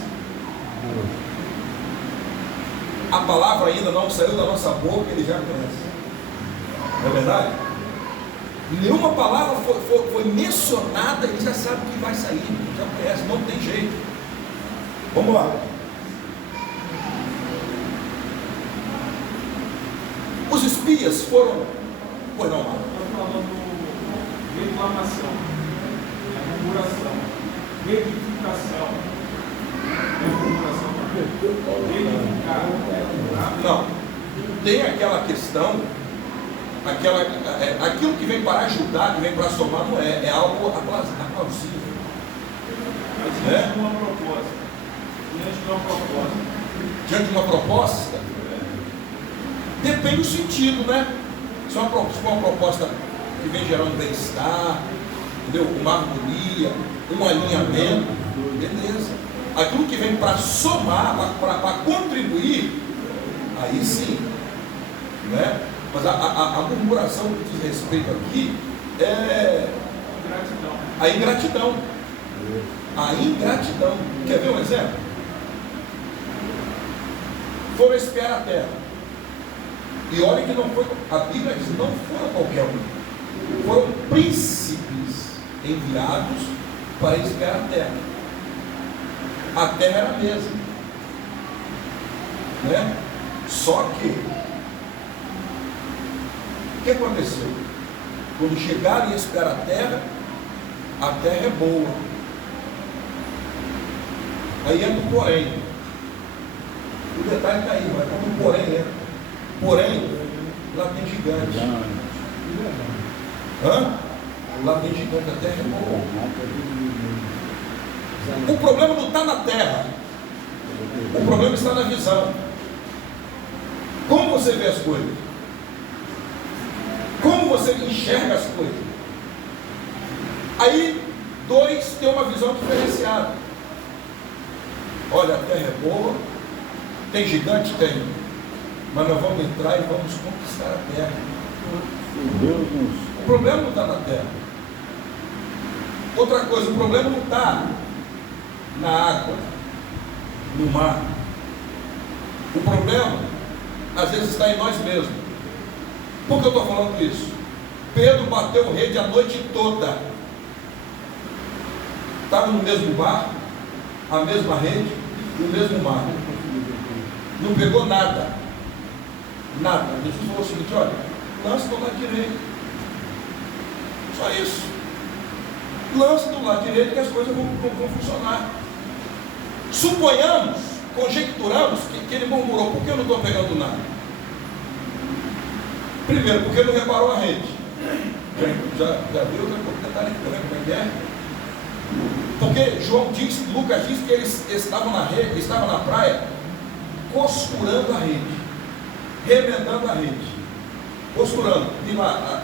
a palavra ainda não saiu da nossa boca, ele já conhece. Não é verdade? Nenhuma palavra foi mencionada, ele já sabe que vai sair, já conhece, não tem jeito. Vamos lá. Os espias foram. Pois não, Marcos. reclamação, murmuração, edificação. Murmuração também. Edificar. Não. Tem aquela questão, aquilo que vem para ajudar, que vem para somar, não é algo aplausível. Mas diante de uma proposta. Diante de uma proposta, depende do sentido, né? Se for uma proposta que vem gerando bem-estar, entendeu? Uma harmonia, um alinhamento, beleza. Aquilo que vem para somar, para contribuir, aí sim, né? Mas a murmuração que diz respeito aqui é a ingratidão. A ingratidão. Quer ver um exemplo? Foram espiar a terra. E olha que não foi, a Bíblia diz, não foram qualquer um. Foram príncipes enviados para espiar a terra. A terra era a mesma, né? Só que o que aconteceu? Quando chegaram e espiar a terra é boa. Aí entra o porém. O detalhe está aí, mas como o porém entra. Porém, lá tem gigante. Lá tem gigante, a terra é boa. O problema não está na terra. O problema está na visão. Como você vê as coisas? Como você enxerga as coisas? Aí, dois têm uma visão diferenciada. Olha, a terra é boa. Tem gigante? Tem. Mas nós vamos entrar e vamos conquistar a terra. O problema não está na terra. Outra coisa, o problema não está na água, no mar. O problema, às vezes, está em nós mesmos. Por que eu estou falando isso? Pedro bateu rede a noite toda. Estava no mesmo barco, a mesma rede, no mesmo mar. Não pegou nada. Nada. Jesus falou o seguinte: olha, lança do lado direito. Só isso. Lança do lado direito que as coisas vão funcionar. Suponhamos, conjecturamos que ele murmurou: por que eu não estou pegando nada? Primeiro, porque ele não reparou a rede. Já viu o detalhe aqui, tá vendo como é que é? Porque Lucas diz que eles estavam na rede, estavam na praia, costurando a rede, remendando a rede, costurando. Tem lá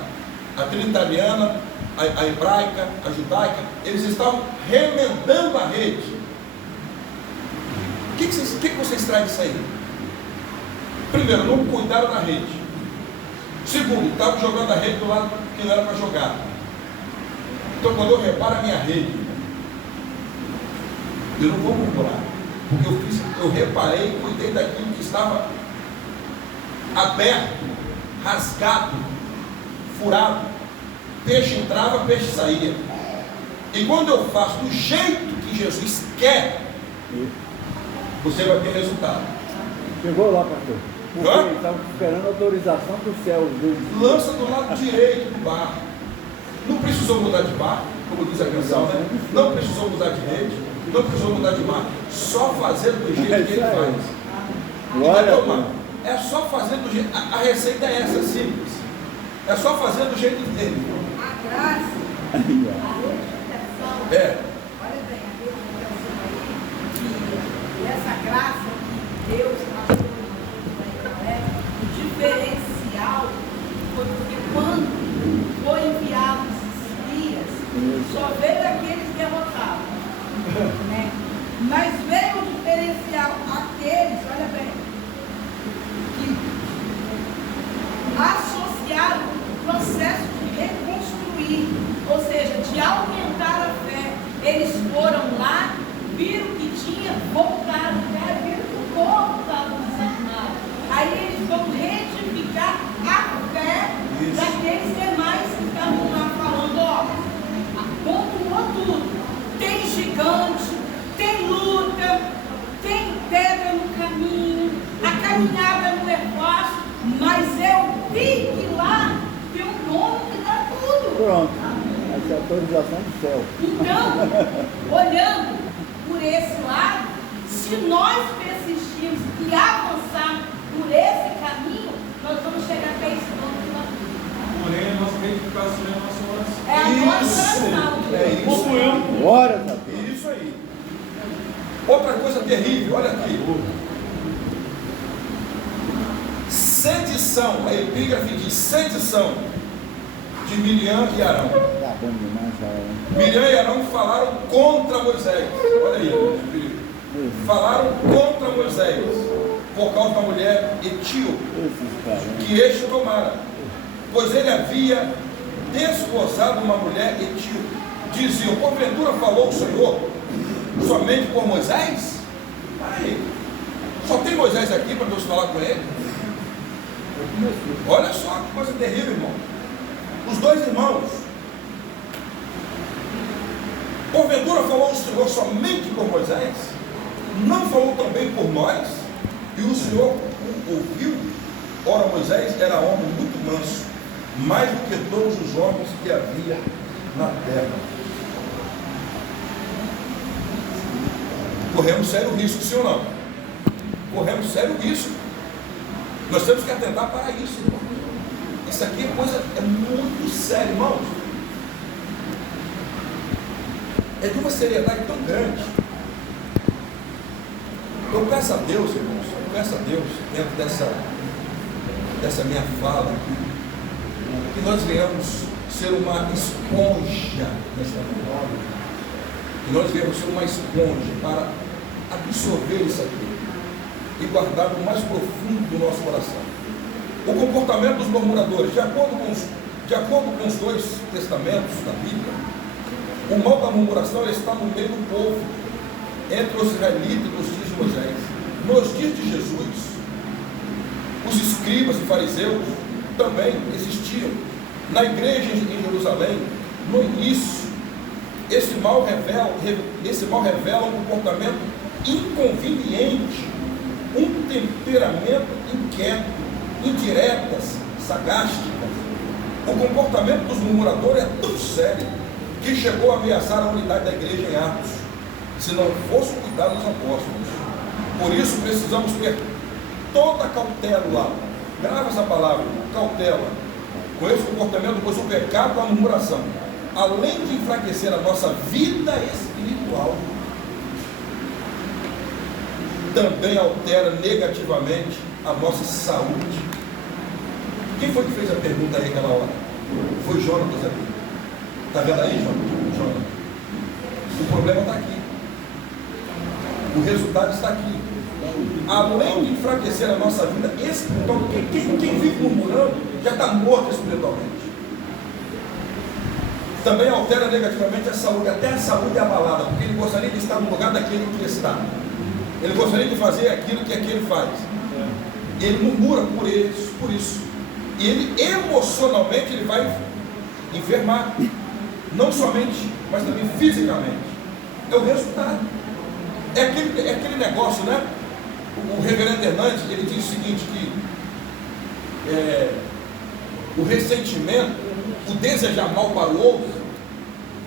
a trinitariana, a hebraica, a judaica, eles estavam remendando a rede. O que você extrai disso aí? Primeiro, não cuidaram da rede. Segundo, estavam jogando a rede do lado que não era para jogar. Então, quando eu reparo a minha rede, eu não vou murmurar, porque eu reparei e cuidei daquilo que estava aberto, rasgado, furado. Peixe entrava, peixe saía. E quando eu faço do jeito que Jesus quer, você vai ter resultado. Chegou lá, pastor. Porque eles estavam esperando a autorização do céu. Lança do lado direito do barco. Não precisou mudar de barco, como diz a canção, né? Não precisou mudar de rede, não precisou mudar de mar. Só fazer do jeito que ele faz. Então, é só fazer do jeito. A receita é essa, simples. É só fazer do jeito dele. A graça, a edificação. Olha bem, a edificação aí, e essa graça que Deus passou o diferencial foi porque quando foi enviado os espias, só veio aqueles derrotados, né? Mas veio o diferencial aqueles, olha bem, que associaram o processo de reconstruir, ou seja, de aumentar a fé. Eles foram lá, viram que tinha, voltaram, viram que o povo estava desanimado. Aí eles vão retificar a fé daqueles demais que estavam lá falando: ó, pontuou tudo. Tem gigante, tem luta, tem pedra no caminho, a caminhada não é fácil, mas eu vi que lá tem um nome que dá tudo. Pronto. autorização do céu. Então, olhando por esse lado, se nós persistirmos e avançarmos por esse caminho, nós vamos chegar até esse ponto de vida. Porém, a nossa retificação é a nossa oração. É a nossa oração. É isso. Como eu. Glória a Deus. Isso aí. Outra coisa terrível, olha aqui. Sedição, a epígrafe diz sedição de Miriam e Arão. Tá bom demais, cara. Miriam e Arão falaram contra Moisés. Olha aí, falaram contra Moisés por causa da mulher etíope Esses caras. que este tomara, pois ele havia desposado uma mulher etíope. Diziam: porventura falou o Senhor somente por Moisés? Aí, só tem Moisés aqui para Deus falar com ele? Olha só que coisa terrível, irmão. Os dois irmãos. Porventura falou o Senhor somente por Moisés? Não falou também por nós? E o Senhor ouviu. Ora, Moisés era homem muito manso, mais do que todos os homens que havia na terra. Corremos sério risco, sim ou não? Corremos sério risco. Nós temos que atentar para isso, irmão. Isso aqui é muito sério, irmãos. É de uma seriedade tão grande. Eu peço a Deus, irmãos, dentro dessa minha fala aqui, que nós venhamos ser uma esponja nessa palavra, que nós venhamos ser uma esponja para absorver isso aqui e guardar no mais profundo do nosso coração. O comportamento dos murmuradores, de acordo com os dois testamentos da Bíblia, o mal da murmuração está no meio do povo, entre os israelitas nos dias de Moisés. Nos dias de Jesus, os escribas e fariseus também existiam. Na igreja em Jerusalém, no início, esse mal revela um comportamento inconveniente, um temperamento inquieto, indiretas, sagásticas. O comportamento dos murmuradores é tão sério que chegou a ameaçar a unidade da igreja em Atos, se não fosse o cuidado dos apóstolos. Por isso precisamos ter toda a cautela. Grava essa palavra, cautela, com esse comportamento, pois o pecado da murmuração, além de enfraquecer a nossa vida espiritual, também altera negativamente a nossa saúde. Quem foi que fez a pergunta aí aquela hora? Foi Jonatas aqui. Está vendo aí, Jonatas? O problema está aqui. O resultado está aqui. Além de enfraquecer a nossa vida espiritual, quem vive murmurando já está morto espiritualmente. Também altera negativamente a saúde, até a saúde é abalada, porque ele gostaria de estar no lugar daquele que está. Ele gostaria de fazer aquilo que aquele faz. Ele murmura por isso. E ele emocionalmente ele vai enfermar. Não somente, mas também fisicamente. É o resultado. É aquele negócio, né? O reverendo Hernandes, ele diz o seguinte, que o ressentimento, o desejar mal para o outro,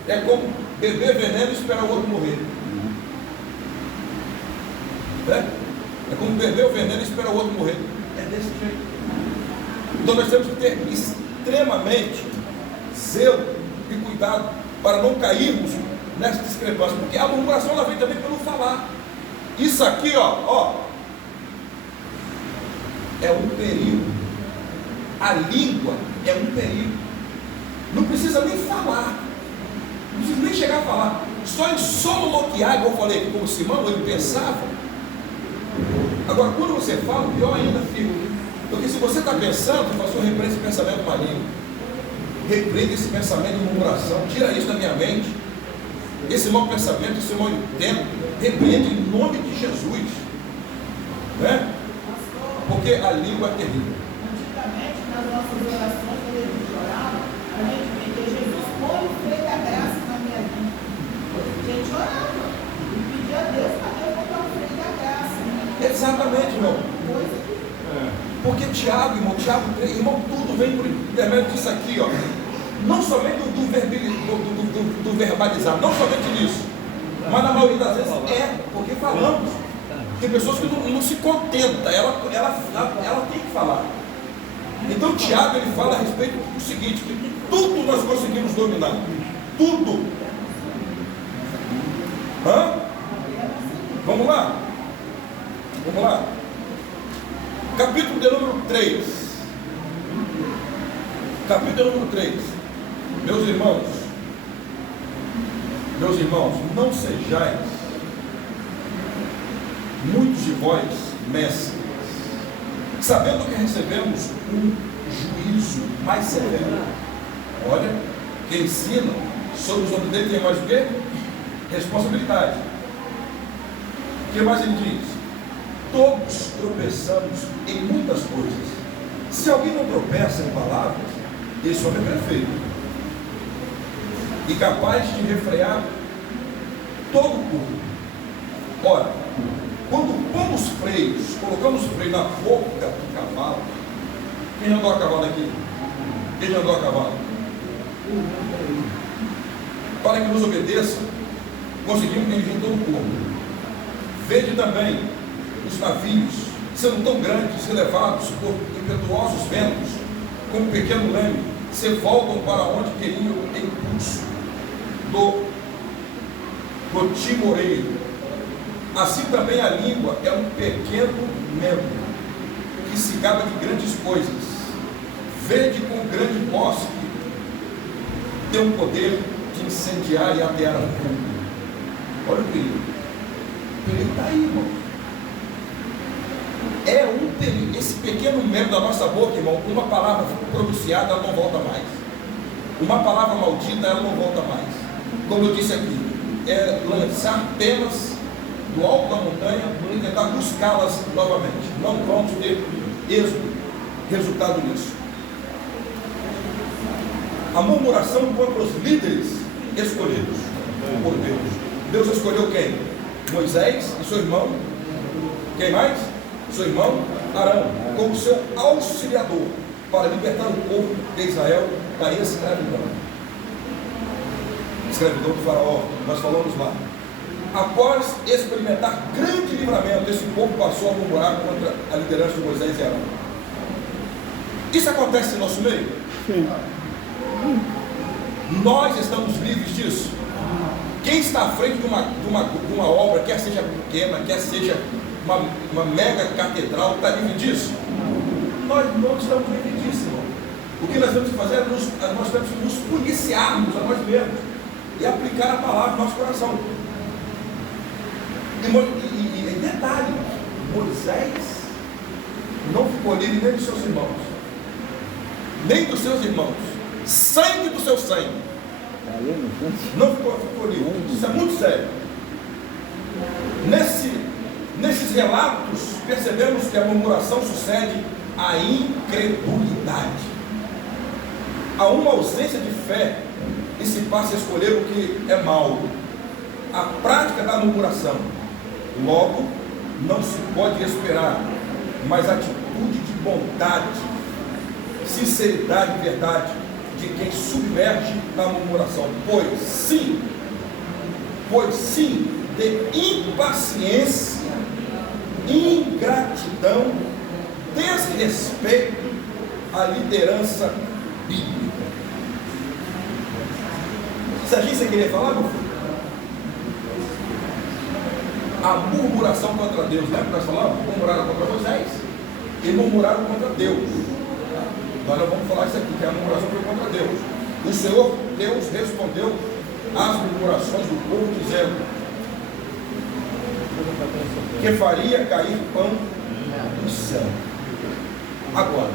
é como beber veneno e esperar o outro morrer. É como beber o veneno e esperar o outro morrer. É desse jeito. Então nós temos que ter extremamente zelo e cuidado para não cairmos nessa discrepância, porque a murmuração ela vem também pelo falar. Isso aqui, ó, é um perigo. A língua é um perigo. Não precisa nem falar, não precisa nem chegar a falar, só em soliloquiar, igual eu falei aqui, como Simão, ele pensava. Agora, quando você fala, pior ainda fica. Porque se você está pensando, você repreende esse pensamento maligno, repreende esse pensamento de murmuração, tira isso da minha mente, esse mau pensamento, esse mau intento, repreende em nome de Jesus, né? Porque a língua é terrível. Antigamente, nas nossas orações, quando a gente orava, a gente pedia: Jesus, põe o freio da graça na minha vida. A gente orava e pedia a Deus para Deus botar o freio da graça. Exatamente, irmão. Porque Tiago, irmão, Tiago 3, irmão, tudo vem por intermédio disso aqui, ó. não somente do verbalizar, não somente nisso, mas na maioria das vezes porque falamos. Tem pessoas que não se contentam, ela tem que falar. Então Tiago ele fala a respeito do seguinte, que tudo nós conseguimos dominar. Tudo. Vamos lá? Vamos lá. Capítulo de número 3. Capítulo de número 3. Meus irmãos, não sejais muitos de vós mestres, sabendo que recebemos um juízo mais severo. Olha, quem ensina sobre os outros dele tem mais o quê? Responsabilidade. O que mais ele diz? Todos tropeçamos em muitas coisas. Se alguém não tropeça em palavras, esse homem é perfeito e capaz de refrear todo o corpo. Ora, quando pomos freios, colocamos freio na boca do cavalo. Quem já andou a cavalo aqui? Quem já andou a cavalo? Para que nos obedeça, conseguimos dirigir todo o corpo. Vede também os navios, sendo tão grandes e levados por impetuosos ventos, como um pequeno leme, se voltam para onde queriam em curso do timoreiro. Assim também a língua é um pequeno membro, que se gaba de grandes coisas. Vede com grande posse que tem o poder de incendiar e atear o fogo. Olha o perigo. O perigo está aí, irmão. É um perigo. Esse pequeno membro da nossa boca, irmão, uma palavra pronunciada, ela não volta mais. Uma palavra maldita, ela não volta mais. Como eu disse aqui, é lançar penas do alto da montanha e tentar buscá-las novamente. Não vamos ter resultado nisso. A murmuração contra os líderes escolhidos por Deus. Deus escolheu quem? Moisés e seu irmão. Quem mais? Seu irmão Arão, como seu auxiliador, para libertar o povo de Israel da escravidão. Escravidão do faraó, nós falamos lá. Após experimentar grande livramento, esse povo passou a murmurar contra a liderança de Moisés e Arão. Isso acontece em nosso meio? Sim. Nós estamos livres disso. Quem está à frente de uma obra, quer seja pequena, quer seja uma mega catedral, está livre disso? Nós não estamos livres disso, irmão. O que nós temos que fazer é nós temos que nos policiarmos a nós mesmos e aplicar a palavra no nosso coração. E detalhe, Moisés não ficou livre nem dos seus irmãos, nem dos seus irmãos, sangue do seu sangue, não ficou livre. Isso é muito sério. Nesses relatos percebemos que a murmuração sucede à incredulidade, há uma ausência de fé e se passa a escolher o que é mal. A prática da murmuração, logo, não se pode esperar mais atitude de bondade, sinceridade e verdade de quem submerge na murmuração, pois sim, de impaciência, ingratidão, desrespeito à liderança bíblica. Sabe o que você queria falar, meu filho? A murmuração contra Deus, lembra que nós falamos? Murmuraram contra Moisés e murmuraram contra Deus. Nós não vamos falar isso aqui, que a murmuração foi contra Deus. O Senhor Deus respondeu às murmurações do povo, dizendo que faria cair pão do céu. Agora,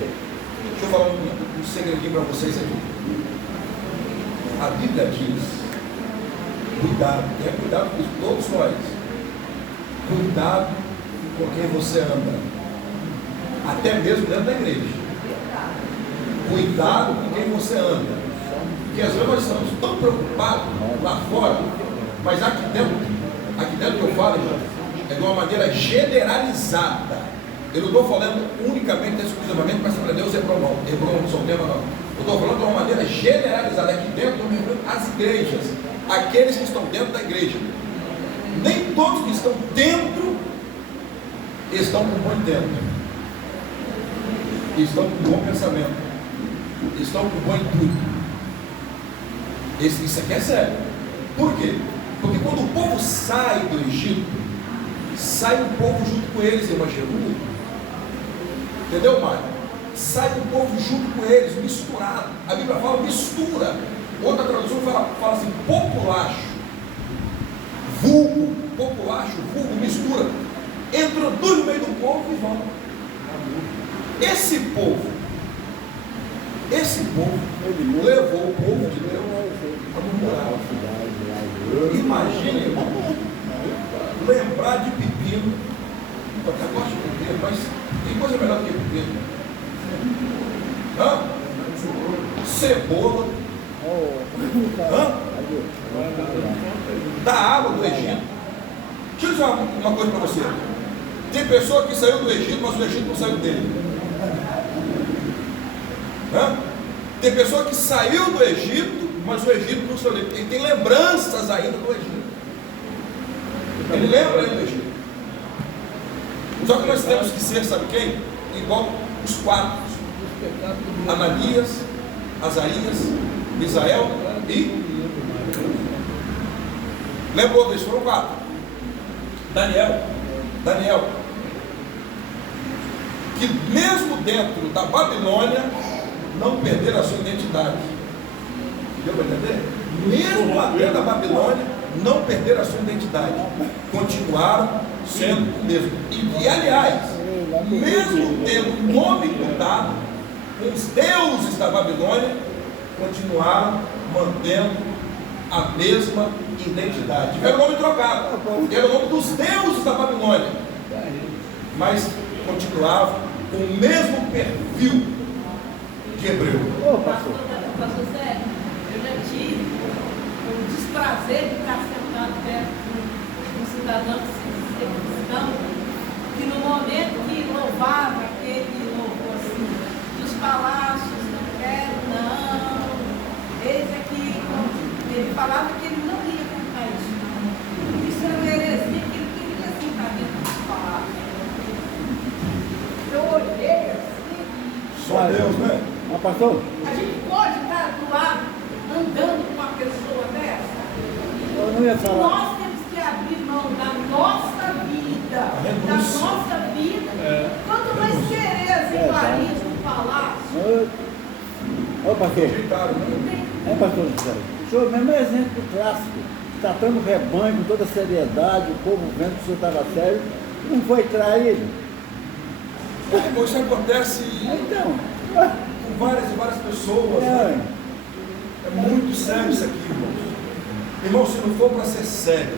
deixa eu falar um segredinho para vocês aqui. A Bíblia diz, cuidado, tenha cuidado com todos nós. Cuidado com quem você anda, até mesmo dentro da igreja. Cuidado com quem você anda, porque às vezes nós estamos tão preocupados lá fora, mas aqui dentro que eu falo, irmão, é de uma maneira generalizada. Eu não estou falando unicamente, exclusivamente para Assembleia de Deus, Hebron não são tema não. Eu estou falando de uma maneira generalizada, aqui dentro, as igrejas, aqueles que estão dentro da igreja. Nem todos que estão dentro estão com bom intento, estão com bom pensamento, estão com bom intuito. Isso aqui é sério. Por quê? Porque quando o povo sai do Egito, sai o povo junto com eles, irmã Jeru. Entendeu, Mário? Sai o povo junto com eles, misturado. A Bíblia fala mistura. Outra tradução fala assim, populacho. Vulgo, populacho, vulgo, mistura. Entrou tudo no meio do povo e vão. Esse povo levou o povo de Deus a murmurar. Imagine, irmão, lembrar de pepino. Eu até gosto de pepino, mas tem coisa melhor do que pepino. Cebola. Da água do Egito. Deixa eu dizer uma coisa para você. Tem pessoa que saiu do Egito, mas o Egito não saiu dele. Tem pessoa que saiu do Egito, mas o Egito não saiu dele. Ele tem lembranças ainda do Egito. Ele lembra ainda do Egito. Só que nós temos que ser, sabe quem? Igual os quatro: Ananias, Azarias, Misael e... Lembrou deles? Foram quatro. Daniel, que mesmo dentro da Babilônia não perderam a sua identidade. Deu para entender? Mesmo lá dentro da Babilônia não perderam a sua identidade, continuaram sendo o mesmo. E aliás, mesmo tendo nome mudado, os deuses da Babilônia continuaram mantendo a mesma identidade. Era o nome trocado, era o nome dos deuses da Babilônia, mas continuavam com o mesmo perfil de hebreu. Pastor Sérgio, eu já tive o desprazer de estar sentado perto de um cidadão cristão, que no momento que louvava aquele louvor assim, dos palácios, não quero, não, eis aqui, ele falava que ele não ia cantar isso. Isso era uma heresia que ele queria sentar dentro dos palácios. Eu olhei assim. Só Deus, né? Pastor? A gente pode estar do lado andando com uma pessoa dessa? Eu não ia falar. Nós temos que abrir mão da nossa vida, quanto mais querer em Paris, no palácio. Ô pastor, pastor José, o senhor mesmo é exemplo clássico, tratando o rebanho com toda a seriedade, o povo vendo que o senhor estava sério, não foi traído. Isso acontece Então, com várias e várias pessoas. Né? É muito sério isso aqui, irmãos. Irmão, se não for para ser sério,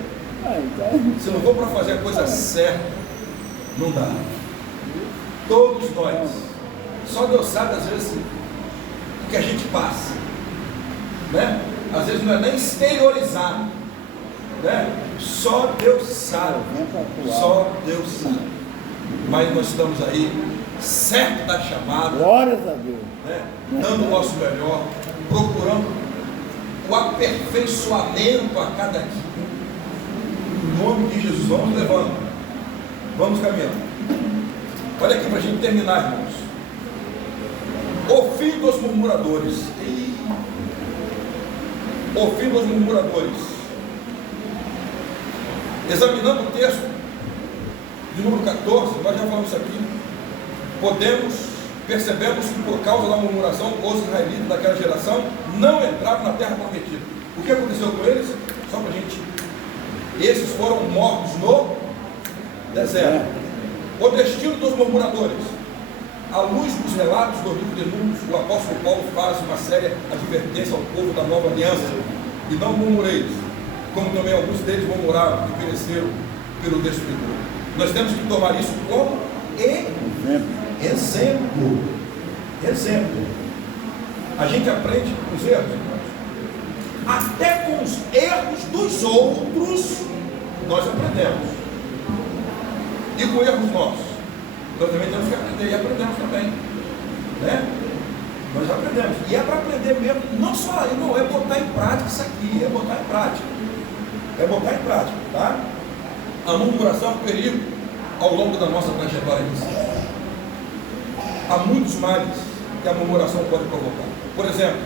se não for para fazer a coisa certa, não dá. Todos nós, só Deus sabe às vezes o que a gente passa, né? Às vezes não é nem exteriorizado, né? Só Deus sabe, mas nós estamos aí certo da chamada, glórias a Deus, né? Dando o nosso melhor, procurando o aperfeiçoamento a cada dia. Em nome de Jesus, vamos levando, vamos caminhando. Olha aqui para a gente terminar, irmãos. O fim dos murmuradores. O fim dos murmuradores. Examinando o texto de número 14, nós já falamos isso aqui. Percebemos que por causa da murmuração, os israelitas daquela geração não entraram na terra prometida. O que aconteceu com eles? Só para a gente. Esses foram mortos no deserto. O destino dos murmuradores. À luz dos relatos do livro de Números, o apóstolo Paulo faz uma séria advertência ao povo da nova aliança. E não murmureis, como também alguns deles murmuraram e pereceram pelo destruidor. Nós temos que tomar isso como exemplo. A gente aprende com os erros, irmãos. Até com os erros dos outros, nós aprendemos. E com erros nossos. Nós também temos que aprender, e aprendemos também, né? Nós aprendemos, e é para aprender mesmo, não só aí, não, é botar em prática isso aqui, é botar em prática, tá? A murmuração é um perigo ao longo da nossa trajetória cristã. Há muitos males que a murmuração pode provocar. Por exemplo,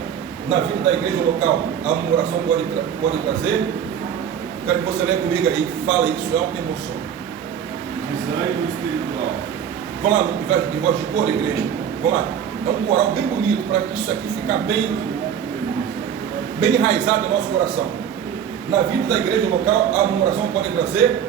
na vida da igreja local, a murmuração pode trazer. Quero que você leia comigo aí, fala isso, é uma emoção. Desânimo espiritual. Vamos lá, em voz de cor, igreja. Vamos lá. É um coral bem bonito para que isso aqui ficar bem enraizado no nosso coração. Na vida da igreja local, a murmuração pode trazer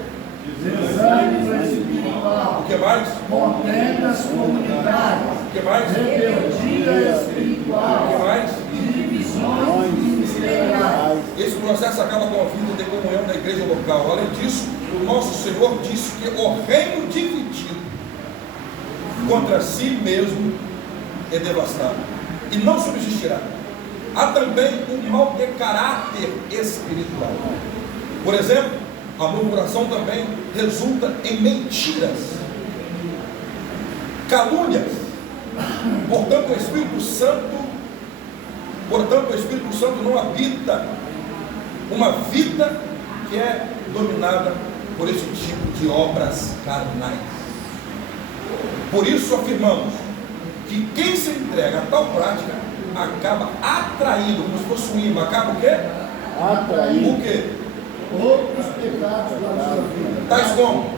Desânimo espiritual. o que mais? Contendas comunitárias. O que mais? Rebeldia O que espiritual. mais? Divisões ministeriais. Esse processo acaba com a vida de comunhão da igreja local. Além disso, o nosso Senhor disse que o reino dividido contra si mesmo é devastado e não subsistirá. Há também um mal de caráter espiritual. Por exemplo, a murmuração também resulta em mentiras, calúnias. Portanto, o Espírito Santo não habita uma vida que é dominada por esse tipo de obras carnais. Por isso afirmamos que quem se entrega a tal prática acaba atraindo, como se fosse um imã, acaba o quê? Atraindo. O quê? Outros pecados da sua vida. Tais como?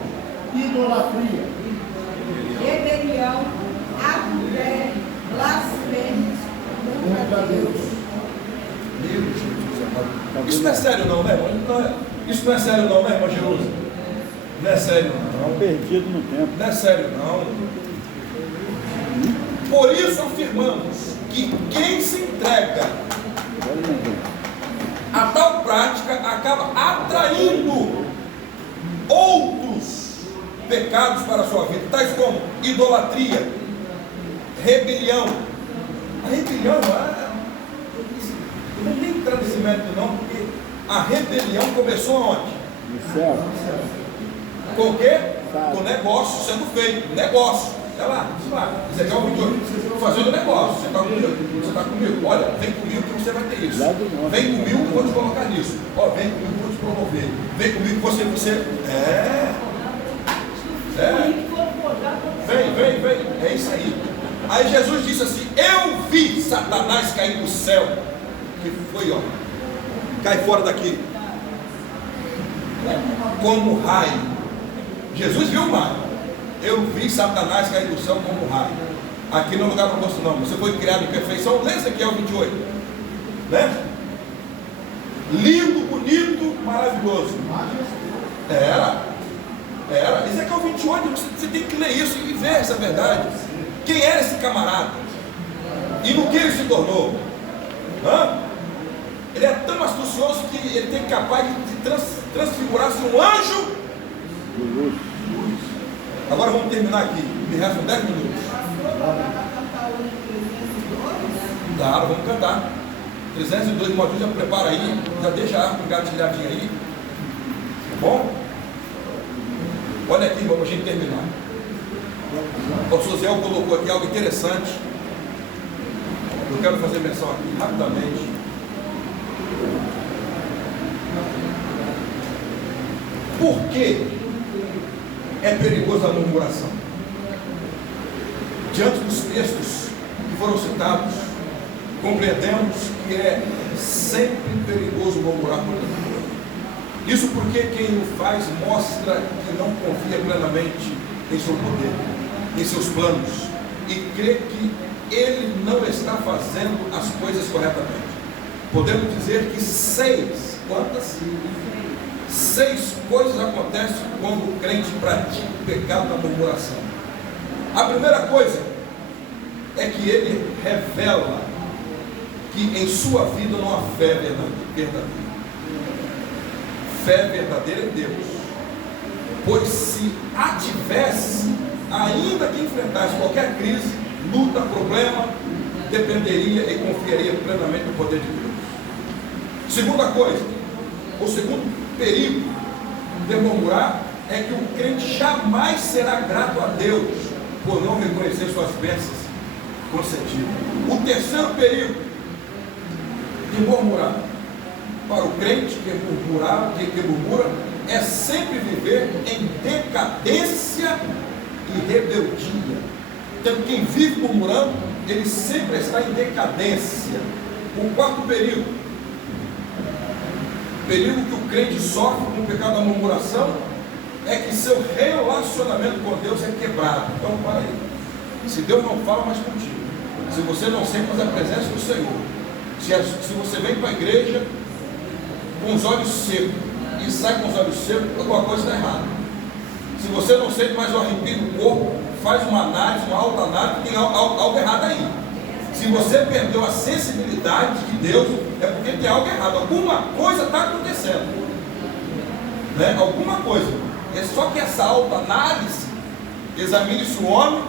Idolatria. Rebelião, adultério, blasfêmios contra Deus. Meu Jesus amado. Isso não é sério não, né, irmão? Isso não é sério não, né, irmão Jerusa? Não é sério não. Perdido no tempo. Não é sério não. Por isso afirmamos que quem se entrega a tal prática acaba atraindo outros pecados para a sua vida, tais como idolatria, rebelião. A rebelião, eu não nem entrar nesse mérito não, porque a rebelião começou aonde? No céu. Com o quê? Com o negócio sendo feito, negócio. Olha lá, isso aqui é um vídeo fazendo negócio. Você está comigo, olha, vem comigo que você vai ter isso. Vem comigo que eu vou te colocar nisso. Ó, vem comigo que eu vou te promover. Vem comigo que você. Vem. É isso aí. Aí Jesus disse assim: eu vi Satanás cair do céu. Que foi, ó. Cai fora daqui. Como raio. Jesus viu o mar. Eu vi Satanás cair do céu como raio. Aqui não é lugar para você não. Você foi criado em perfeição. Lê Ezequiel 28. Né? Lindo, bonito, maravilhoso. Era. Ezequiel 28. Você tem que ler isso e ver essa verdade. Quem era esse camarada? E no que ele se tornou? Ele é tão astucioso que ele tem capaz de transfigurar-se um anjo. Agora vamos terminar aqui. Me restam 10 minutos. Claro, vamos cantar. 302, Maurício, já prepara aí. Já deixa a arma engatilhadinha aí. Tá bom? Olha aqui, vamos a gente terminar. O Josiel colocou aqui algo interessante. Eu quero fazer menção aqui rapidamente. Por que é perigosa a murmuração? Diante dos textos que foram citados, compreendemos que é sempre perigoso murmurar contra Deus. Isso porque quem o faz mostra que não confia plenamente em seu poder, em seus planos, e crê que ele não está fazendo as coisas corretamente. Podemos dizer que 6 coisas acontecem quando o crente pratica o pecado da murmuração. A primeira coisa é que ele revela que em sua vida não há fé verdadeira. Fé verdadeira em Deus. Pois se a tivesse, ainda que enfrentasse qualquer crise, luta, problema, dependeria e confiaria plenamente no poder de Deus. Segunda coisa, o segundo perigo de murmurar é que o crente jamais será grato a Deus por não reconhecer suas bênçãos concedidas. O terceiro perigo de murmurar para o crente que murmura é sempre viver em decadência e rebeldia. Então, quem vive murmurando, ele sempre está em decadência. O quarto perigo que o crente sofre com o pecado da murmuração, é que seu relacionamento com Deus é quebrado. Então, para aí. Se Deus não fala mais contigo, se você não sente mais a presença do Senhor, se você vem para a igreja com os olhos secos e sai com os olhos secos, alguma coisa está errada. Se você não sente mais o arrepio do corpo, faz uma análise, uma autoanálise, tem algo errado aí. Se você perdeu a sensibilidade de Deus, é porque tem algo errado. Alguma coisa está acontecendo, né? Alguma coisa. É só que essa autoanálise, examine se o homem,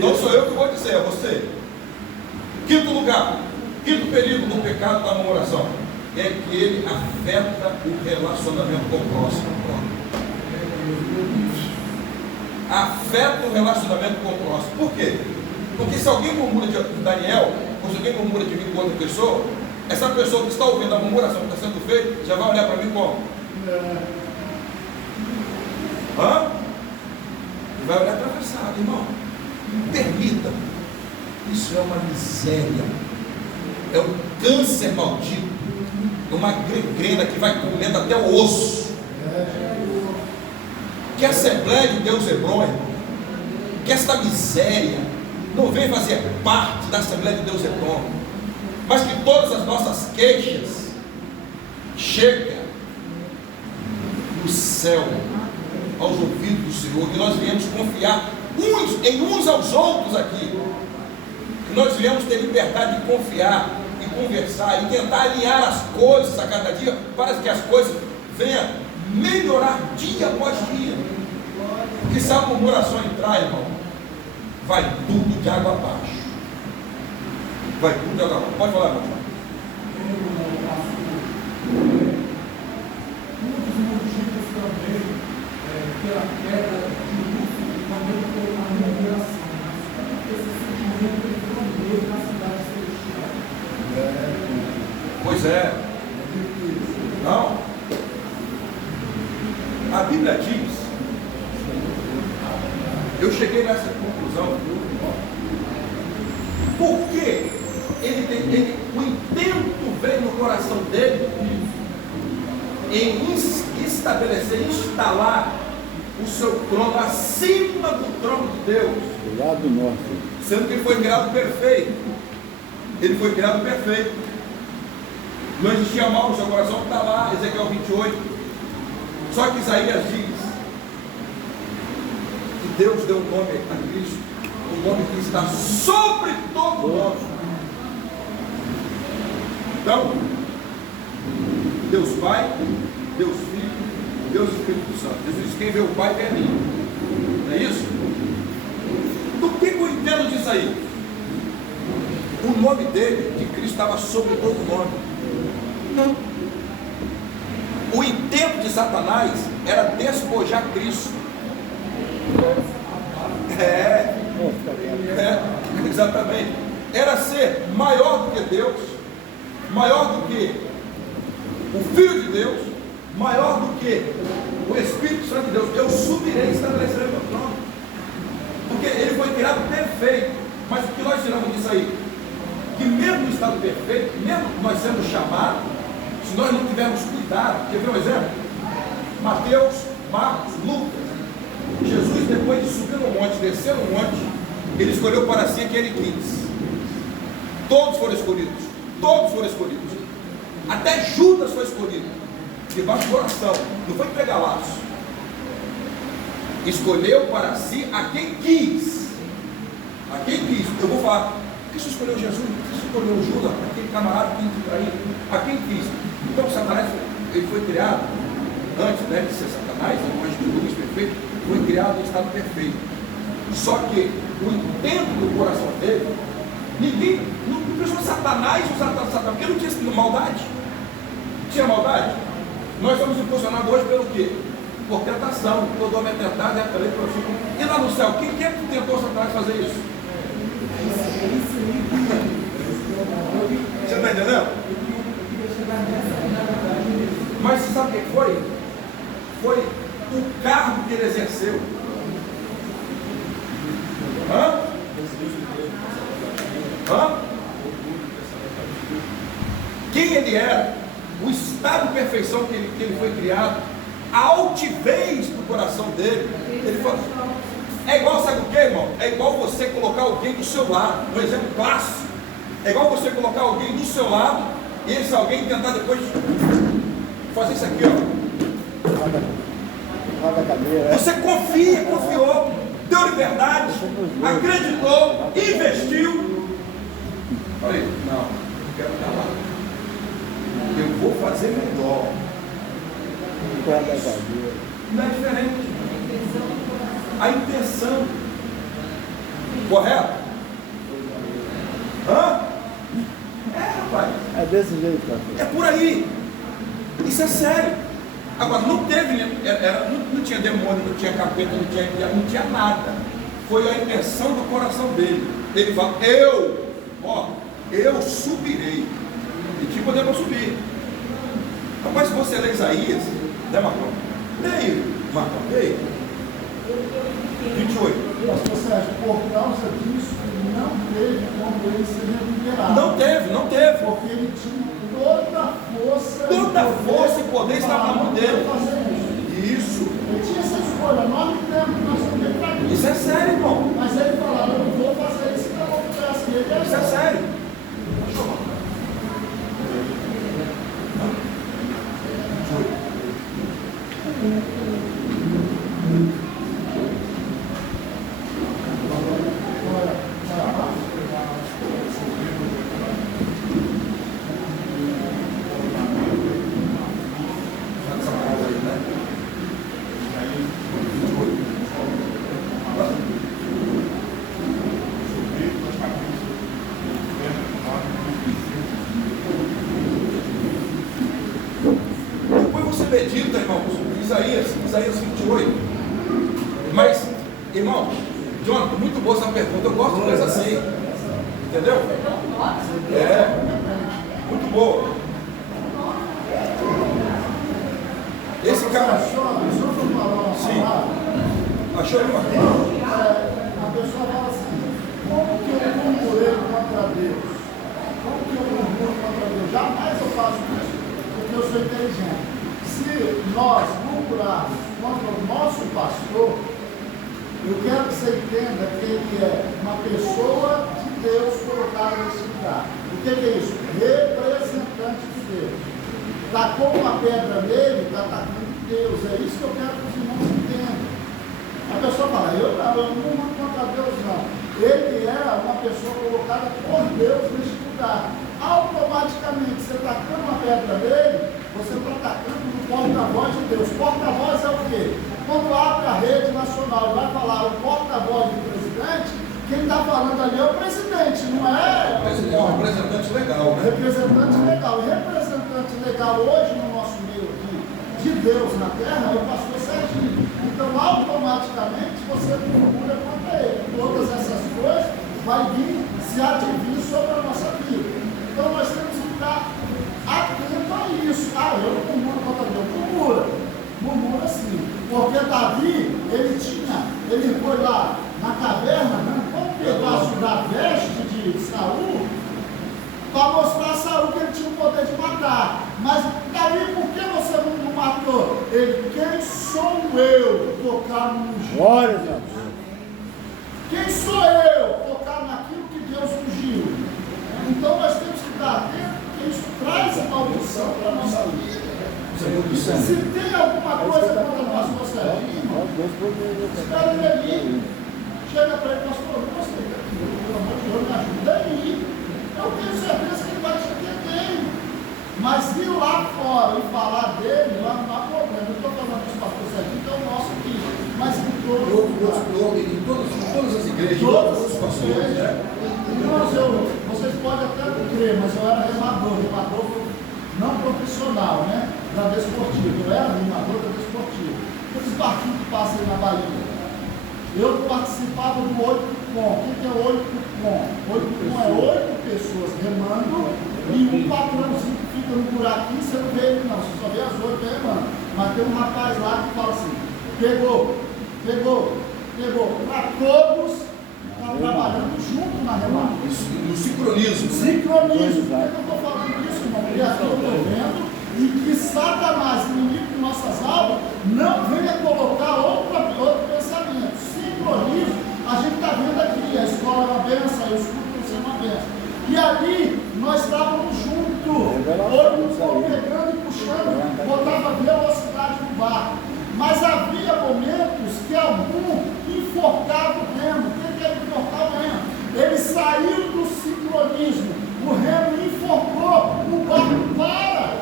não sou eu que vou dizer, é você. Quinto lugar, quinto perigo do pecado da murmuração, é que ele afeta o relacionamento com o próximo. Afeta o relacionamento com o próximo. Por quê? Porque se alguém murmura de Daniel, ou se alguém murmura de mim com outra pessoa, essa pessoa que está ouvindo a murmuração que está sendo feita, já vai olhar para mim como? Vai olhar atravessado, irmão. Permita. Isso é uma miséria. É um câncer maldito. É uma gangrena que vai comendo até o osso. Que a Assembleia de Deus Hebron, que esta miséria não vem fazer parte da Assembleia de Deus Hebron, mas que todas as nossas queixas cheguem do céu aos ouvidos do Senhor, que nós viemos confiar uns aos outros aqui, que nós viemos ter liberdade de confiar e conversar e tentar alinhar as coisas a cada dia, para que as coisas venham melhorar dia após dia. Porque se a murmuração entrar, irmão, vai tudo de água abaixo. Vai tudo de água abaixo. Pode falar, irmão. Um dos motivos também pela queda de Lúcifer também foi a murmuração. Esse sentimento entrou na cidade celestial. Pois é. Não. A Bíblia diz, eu cheguei nessa conclusão, porque o intento veio no coração dele em estabelecer, instalar o seu trono acima do trono de Deus, do lado norte, sendo que ele foi criado perfeito. Ele foi criado perfeito. Não existia mal no seu coração, está lá, Ezequiel 28. Só que Isaías diz que Deus deu um nome a Cristo, um nome que está sobre todo nome. Então, Deus Pai, Deus Filho, Deus Espírito Santo. Jesus disse: quem vê o Pai vê a mim. Não é isso? Do que eu entendo disso aí? O nome dele, de Cristo, estava sobre todo nome. O intento de Satanás era despojar Cristo. Exatamente. Era ser maior do que Deus, maior do que o Filho de Deus, maior do que o Espírito Santo de Deus. Eu subirei e estabelecerei meu trono. Porque ele foi criado perfeito. Mas o que nós tiramos disso aí? Que mesmo no estado perfeito, mesmo nós sendo chamados, se nós não tivermos cuidado, quer ver um exemplo? Mateus, Marcos, Lucas. Jesus, depois de subir no monte, descer no monte, ele escolheu para si aquele 15. Todos foram escolhidos. Todos foram escolhidos. Até Judas foi escolhido. Debaixo do coração. Não foi pegar laço. Escolheu para si a quem quis. A quem quis. Eu vou falar. Por que você escolheu Jesus? Por que você escolheu Judas? Aquele camarada que te traiu. A quem quis. Então Satanás, ele foi criado antes, né, de ser Satanás, antes de luz perfeito, foi criado em estado perfeito. Só que o intento do coração dele, ninguém, não pensou Satanás ou Satanás, porque não tinha maldade. Tinha maldade? Nós somos impulsionados hoje pelo quê? por tentação, eu dou minha tentada e apelei para o filho. E lá no céu, quem é que tentou Satanás fazer isso? Você está entendendo? Mas você sabe o que foi? Foi o cargo que ele exerceu. Hã? Quem ele era, o estado de perfeição que ele foi criado, a altivez do coração dele. Ele falou, é igual, sabe o que, irmão? É igual você colocar alguém do seu lado, um exemplo clássico. É igual você colocar alguém do seu lado e esse alguém tentar depois fazer isso aqui, ó. Roda a cadeira. Você confia, confiou, deu liberdade, acreditou, investiu. Falei, não, eu quero estar lá. Eu vou fazer melhor. Roda a cadeira. Não é diferente. A intenção. Correto? Hã? Rapaz. É desse jeito, pastor. É por aí. Isso é sério. Agora, não teve, não tinha demônio, não tinha capeta, não tinha nada. Foi a intenção do coração dele. Ele fala, eu subirei. E tinha poder para subir. Rapaz, se você lê Isaías, né, Marcão? Leia, Marcão, leia. 28. Pastor Sérgio, por causa disso, não teve como ele ser recuperado. Não teve. Porque ele tinha toda a força. Toda a força e poder estava na mão dele. Isso. Ele tinha essa escolha, nós não temos, nós não temos para isso. Isso é sério, irmão. Mas ele falava, eu não vou fazer isso, então eu vou fazer assim. Isso é sério. Medita, irmãos, Isaías 28. Mas, irmão, Jonathan, muito boa essa pergunta. Eu gosto de coisa assim. Entendeu? Muito boa. Esse cara. Sim. Achou, irmão? A pessoa fala assim: como que eu murmurei contra Deus? Como que eu murmuro contra Deus? Jamais eu faço isso, porque eu sou inteligente. Se nós murmurarmos contra o nosso pastor, eu quero que você entenda que ele é uma pessoa de Deus colocada nesse lugar. O que é isso? Representante de Deus. Tacou uma pedra nele, está atacando Deus. É isso que eu quero que os irmãos entendam. A pessoa fala, eu não murmuro contra Deus, não. Ele é uma pessoa colocada por Deus nesse lugar. Automaticamente, você tacando uma pedra nele, você está atacando no porta-voz de Deus. Porta-voz é o quê? Quando abre a rede nacional e vai falar o porta-voz do presidente, quem está falando ali é o presidente, não é? É um representante legal, né? Representante legal. E representante legal hoje no nosso meio aqui, de Deus na terra, é o pastor Serginho. Então, automaticamente, você murmura contra ele. Todas essas coisas vai vir se advir sobre a nossa vida. Então, nós temos que estar atento a isso. Eu não murmuro contra Deus. Murmura sim. Porque Davi, ele foi lá na caverna, com um pedaço da veste de Saul, para mostrar a Saul que ele tinha o poder de matar. Mas, Davi, por que você não matou? Ele, quem sou eu tocar no ungido? Glória a Deus. Quem sou eu tocar naquilo que Deus ungiu? Então, nós temos que estar atentos, porque isso traz a maldição para a nossa vida. Se tem alguma coisa contra nós, espera ele ali. Chega para ele, pastor, não gostei daquilo, pelo amor de Deus, me ajuda aí. Eu tenho certeza que ele vai te entender. Mas ir lá fora e falar dele, lá não há problema. Eu estou falando dos pastores aqui, que é o nosso aqui. Mas em todas as igrejas, todos os pastores, né? Irmãos, vocês podem até não crer, mas eu era remador não profissional, né? Da desportiva. Eu era remador da desportiva. aqueles barquinhos que passam aí na Bahia. Eu participava do 8 com. O que é 8 com? 8 com é 8 pessoas remando e um patrãozinho que fica no buraquinho, você não vê ele não, você só vê as 8 remando. Mas tem um rapaz lá que fala assim, pegou. Para todos estar trabalhando junto na remada. Isso, no sincronismo. Sincronismo. Por que eu estou falando isso, irmão? Porque aqui eu estou vendo e que Satanás, inimigo de nossas almas, não venha colocar outro pensamento. Sincronismo, a gente está vendo aqui, a escola é uma benção, eu escuto você uma benção. E ali nós estávamos juntos, outro pegando e puxando, botava velocidade no barco. Mas havia momentos que algum enforcava o remo. O que é enforcar o remo? Ele saiu do sincronismo, o remo enforcou, o barco para.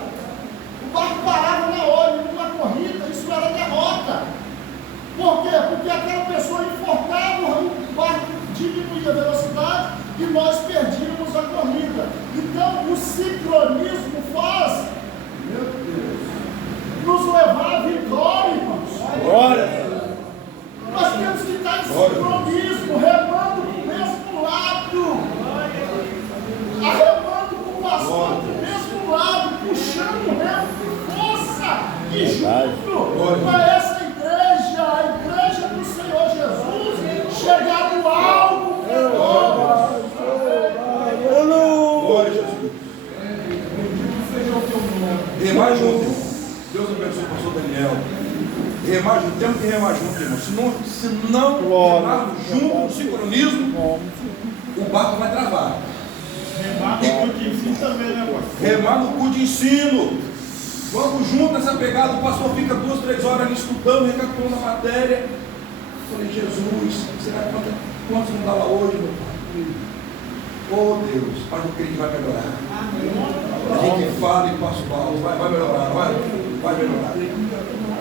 O barco parava na hora, numa corrida, isso era derrota. Por quê? Porque aquela pessoa enforcava, o barco diminuía a velocidade e nós perdíamos a corrida. Então o sincronismo faz, meu Deus, nos levar à vitória, irmãos. Glória. Nós temos que estar em sincronismo, remando para o mesmo lado. Arremando com o bastão para o mesmo lado, puxando o remo com força e junto. Para essa igreja, a igreja do Senhor Jesus, chegar no alvo para todos. Glória a Jesus. Remar junto. Deus abençoe o pastor Daniel. Remar junto, temos que remar junto, irmão. Se não remarmos junto no sincronismo, o barco vai travar. Remar no cu de ensino também, né, pastor? Remar no cu de ensino. Vamos junto nessa pegada. O pastor fica 2, 3 horas ali estudando, recapitulando a matéria. Eu falei, Jesus, será que quantos não dá lá hoje, meu pai? Oh Deus, mas eu creio que vai melhorar. A gente fala e passa o balde, vai melhorar, vai melhorar.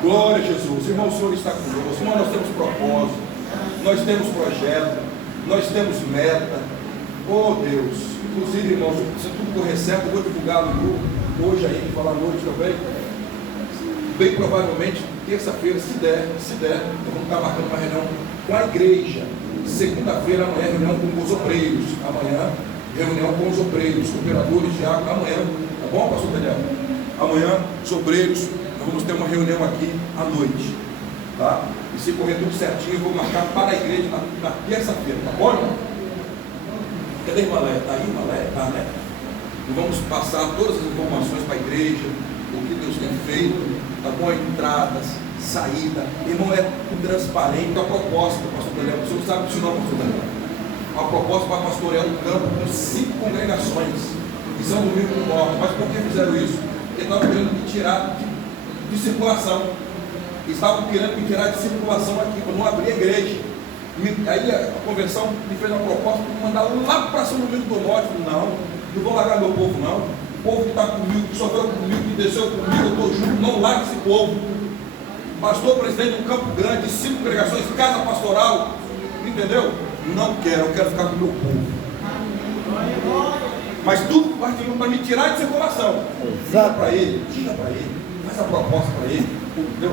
Glória a Jesus. Irmão, o Senhor está conosco. Irmão, nós temos propósito, nós temos projeto, nós temos meta. Oh Deus. Inclusive, irmãos, se tudo correr certo, eu vou divulgar no grupo hoje aí, falar à noite também. Bem provavelmente, terça-feira, se der, nós vamos estar marcando uma reunião com a igreja. Segunda-feira, amanhã, reunião com os obreiros. Amanhã, reunião com os obreiros, cooperadores de água. Amanhã, tá bom, pastor Daniel? Amanhã, os obreiros, nós vamos ter uma reunião aqui à noite. Tá? E se correr tudo certinho, eu vou marcar para a igreja na terça-feira, tá bom, irmão? Cadê a irmã Léia? Está aí, irmã Léia? Tá, né? E vamos passar todas as informações para a igreja, o que Deus tem feito, tá bom? Entradas, saída. Irmão, é transparente a proposta, pastor Daniel. Você não sabe disso não, pastor Daniel. A proposta para pastorear um campo com 5 congregações, que são do Rio do Norte. Mas por que fizeram isso? Porque estavam querendo me tirar de circulação. Estavam querendo me tirar de circulação aqui, para não abrir a igreja. Aí a convenção me fez uma proposta para me mandar lá para São Domingos do Norte. Não vou largar meu povo não. O povo que está comigo, que sofreu comigo, que desceu comigo, eu estou junto, não larga esse povo. Pastor presidente de um campo grande, 5 congregações, casa pastoral, entendeu? Não quero, eu quero ficar com o meu povo. Mas tudo partindo para me tirar de circulação. Diga para ele, faz a proposta para ele, entendeu?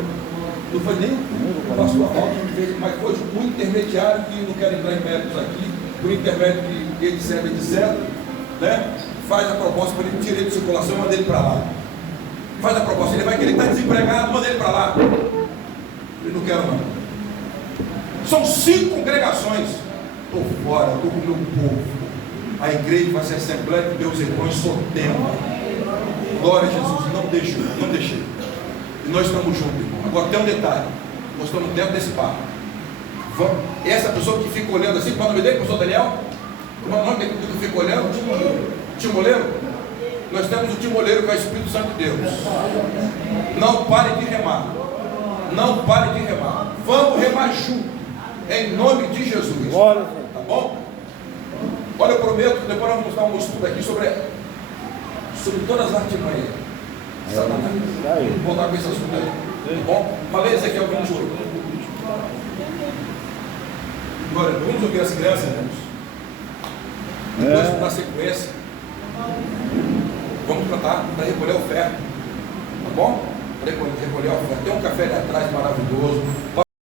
Não foi nem o pastor Roque que fez, mas foi o intermediário, que não quero entrar em méritos aqui, o intermédio que etc, né? Faz a proposta para ele tirar de circulação e manda ele para lá. Faz a proposta, ele vai querer estar desempregado, manda ele para lá. Eu não quero não. São 5 congregações. Estou fora, estou com o meu povo. A igreja vai ser Assembleia de Deus, irmãos, só tempo. Glória a Jesus, não deixei. E nós estamos juntos, irmão. Agora tem um detalhe, nós estamos dentro desse barco. Essa pessoa que fica olhando assim, qual é o nome dele, pastor Daniel? Qual é o nome dele que fica olhando? Timoleiro? Nós temos o timoleiro, que é o Espírito Santo de Deus. Não pare de remar. Não pare de remar. Vamos remar junto, em nome de Jesus. Tá bom? Olha, eu prometo que depois nós vamos dar um estudo aqui sobre todas as artimanhas. Satanás. Vamos voltar com esse assunto aí. Tá bom? Falei Ezequiel 28. Agora, vamos ouvir as crianças, irmãos. Depois, na sequência, vamos cantar para recolher a oferta. Tá bom? recolher a oferta. Tem um café ali atrás maravilhoso.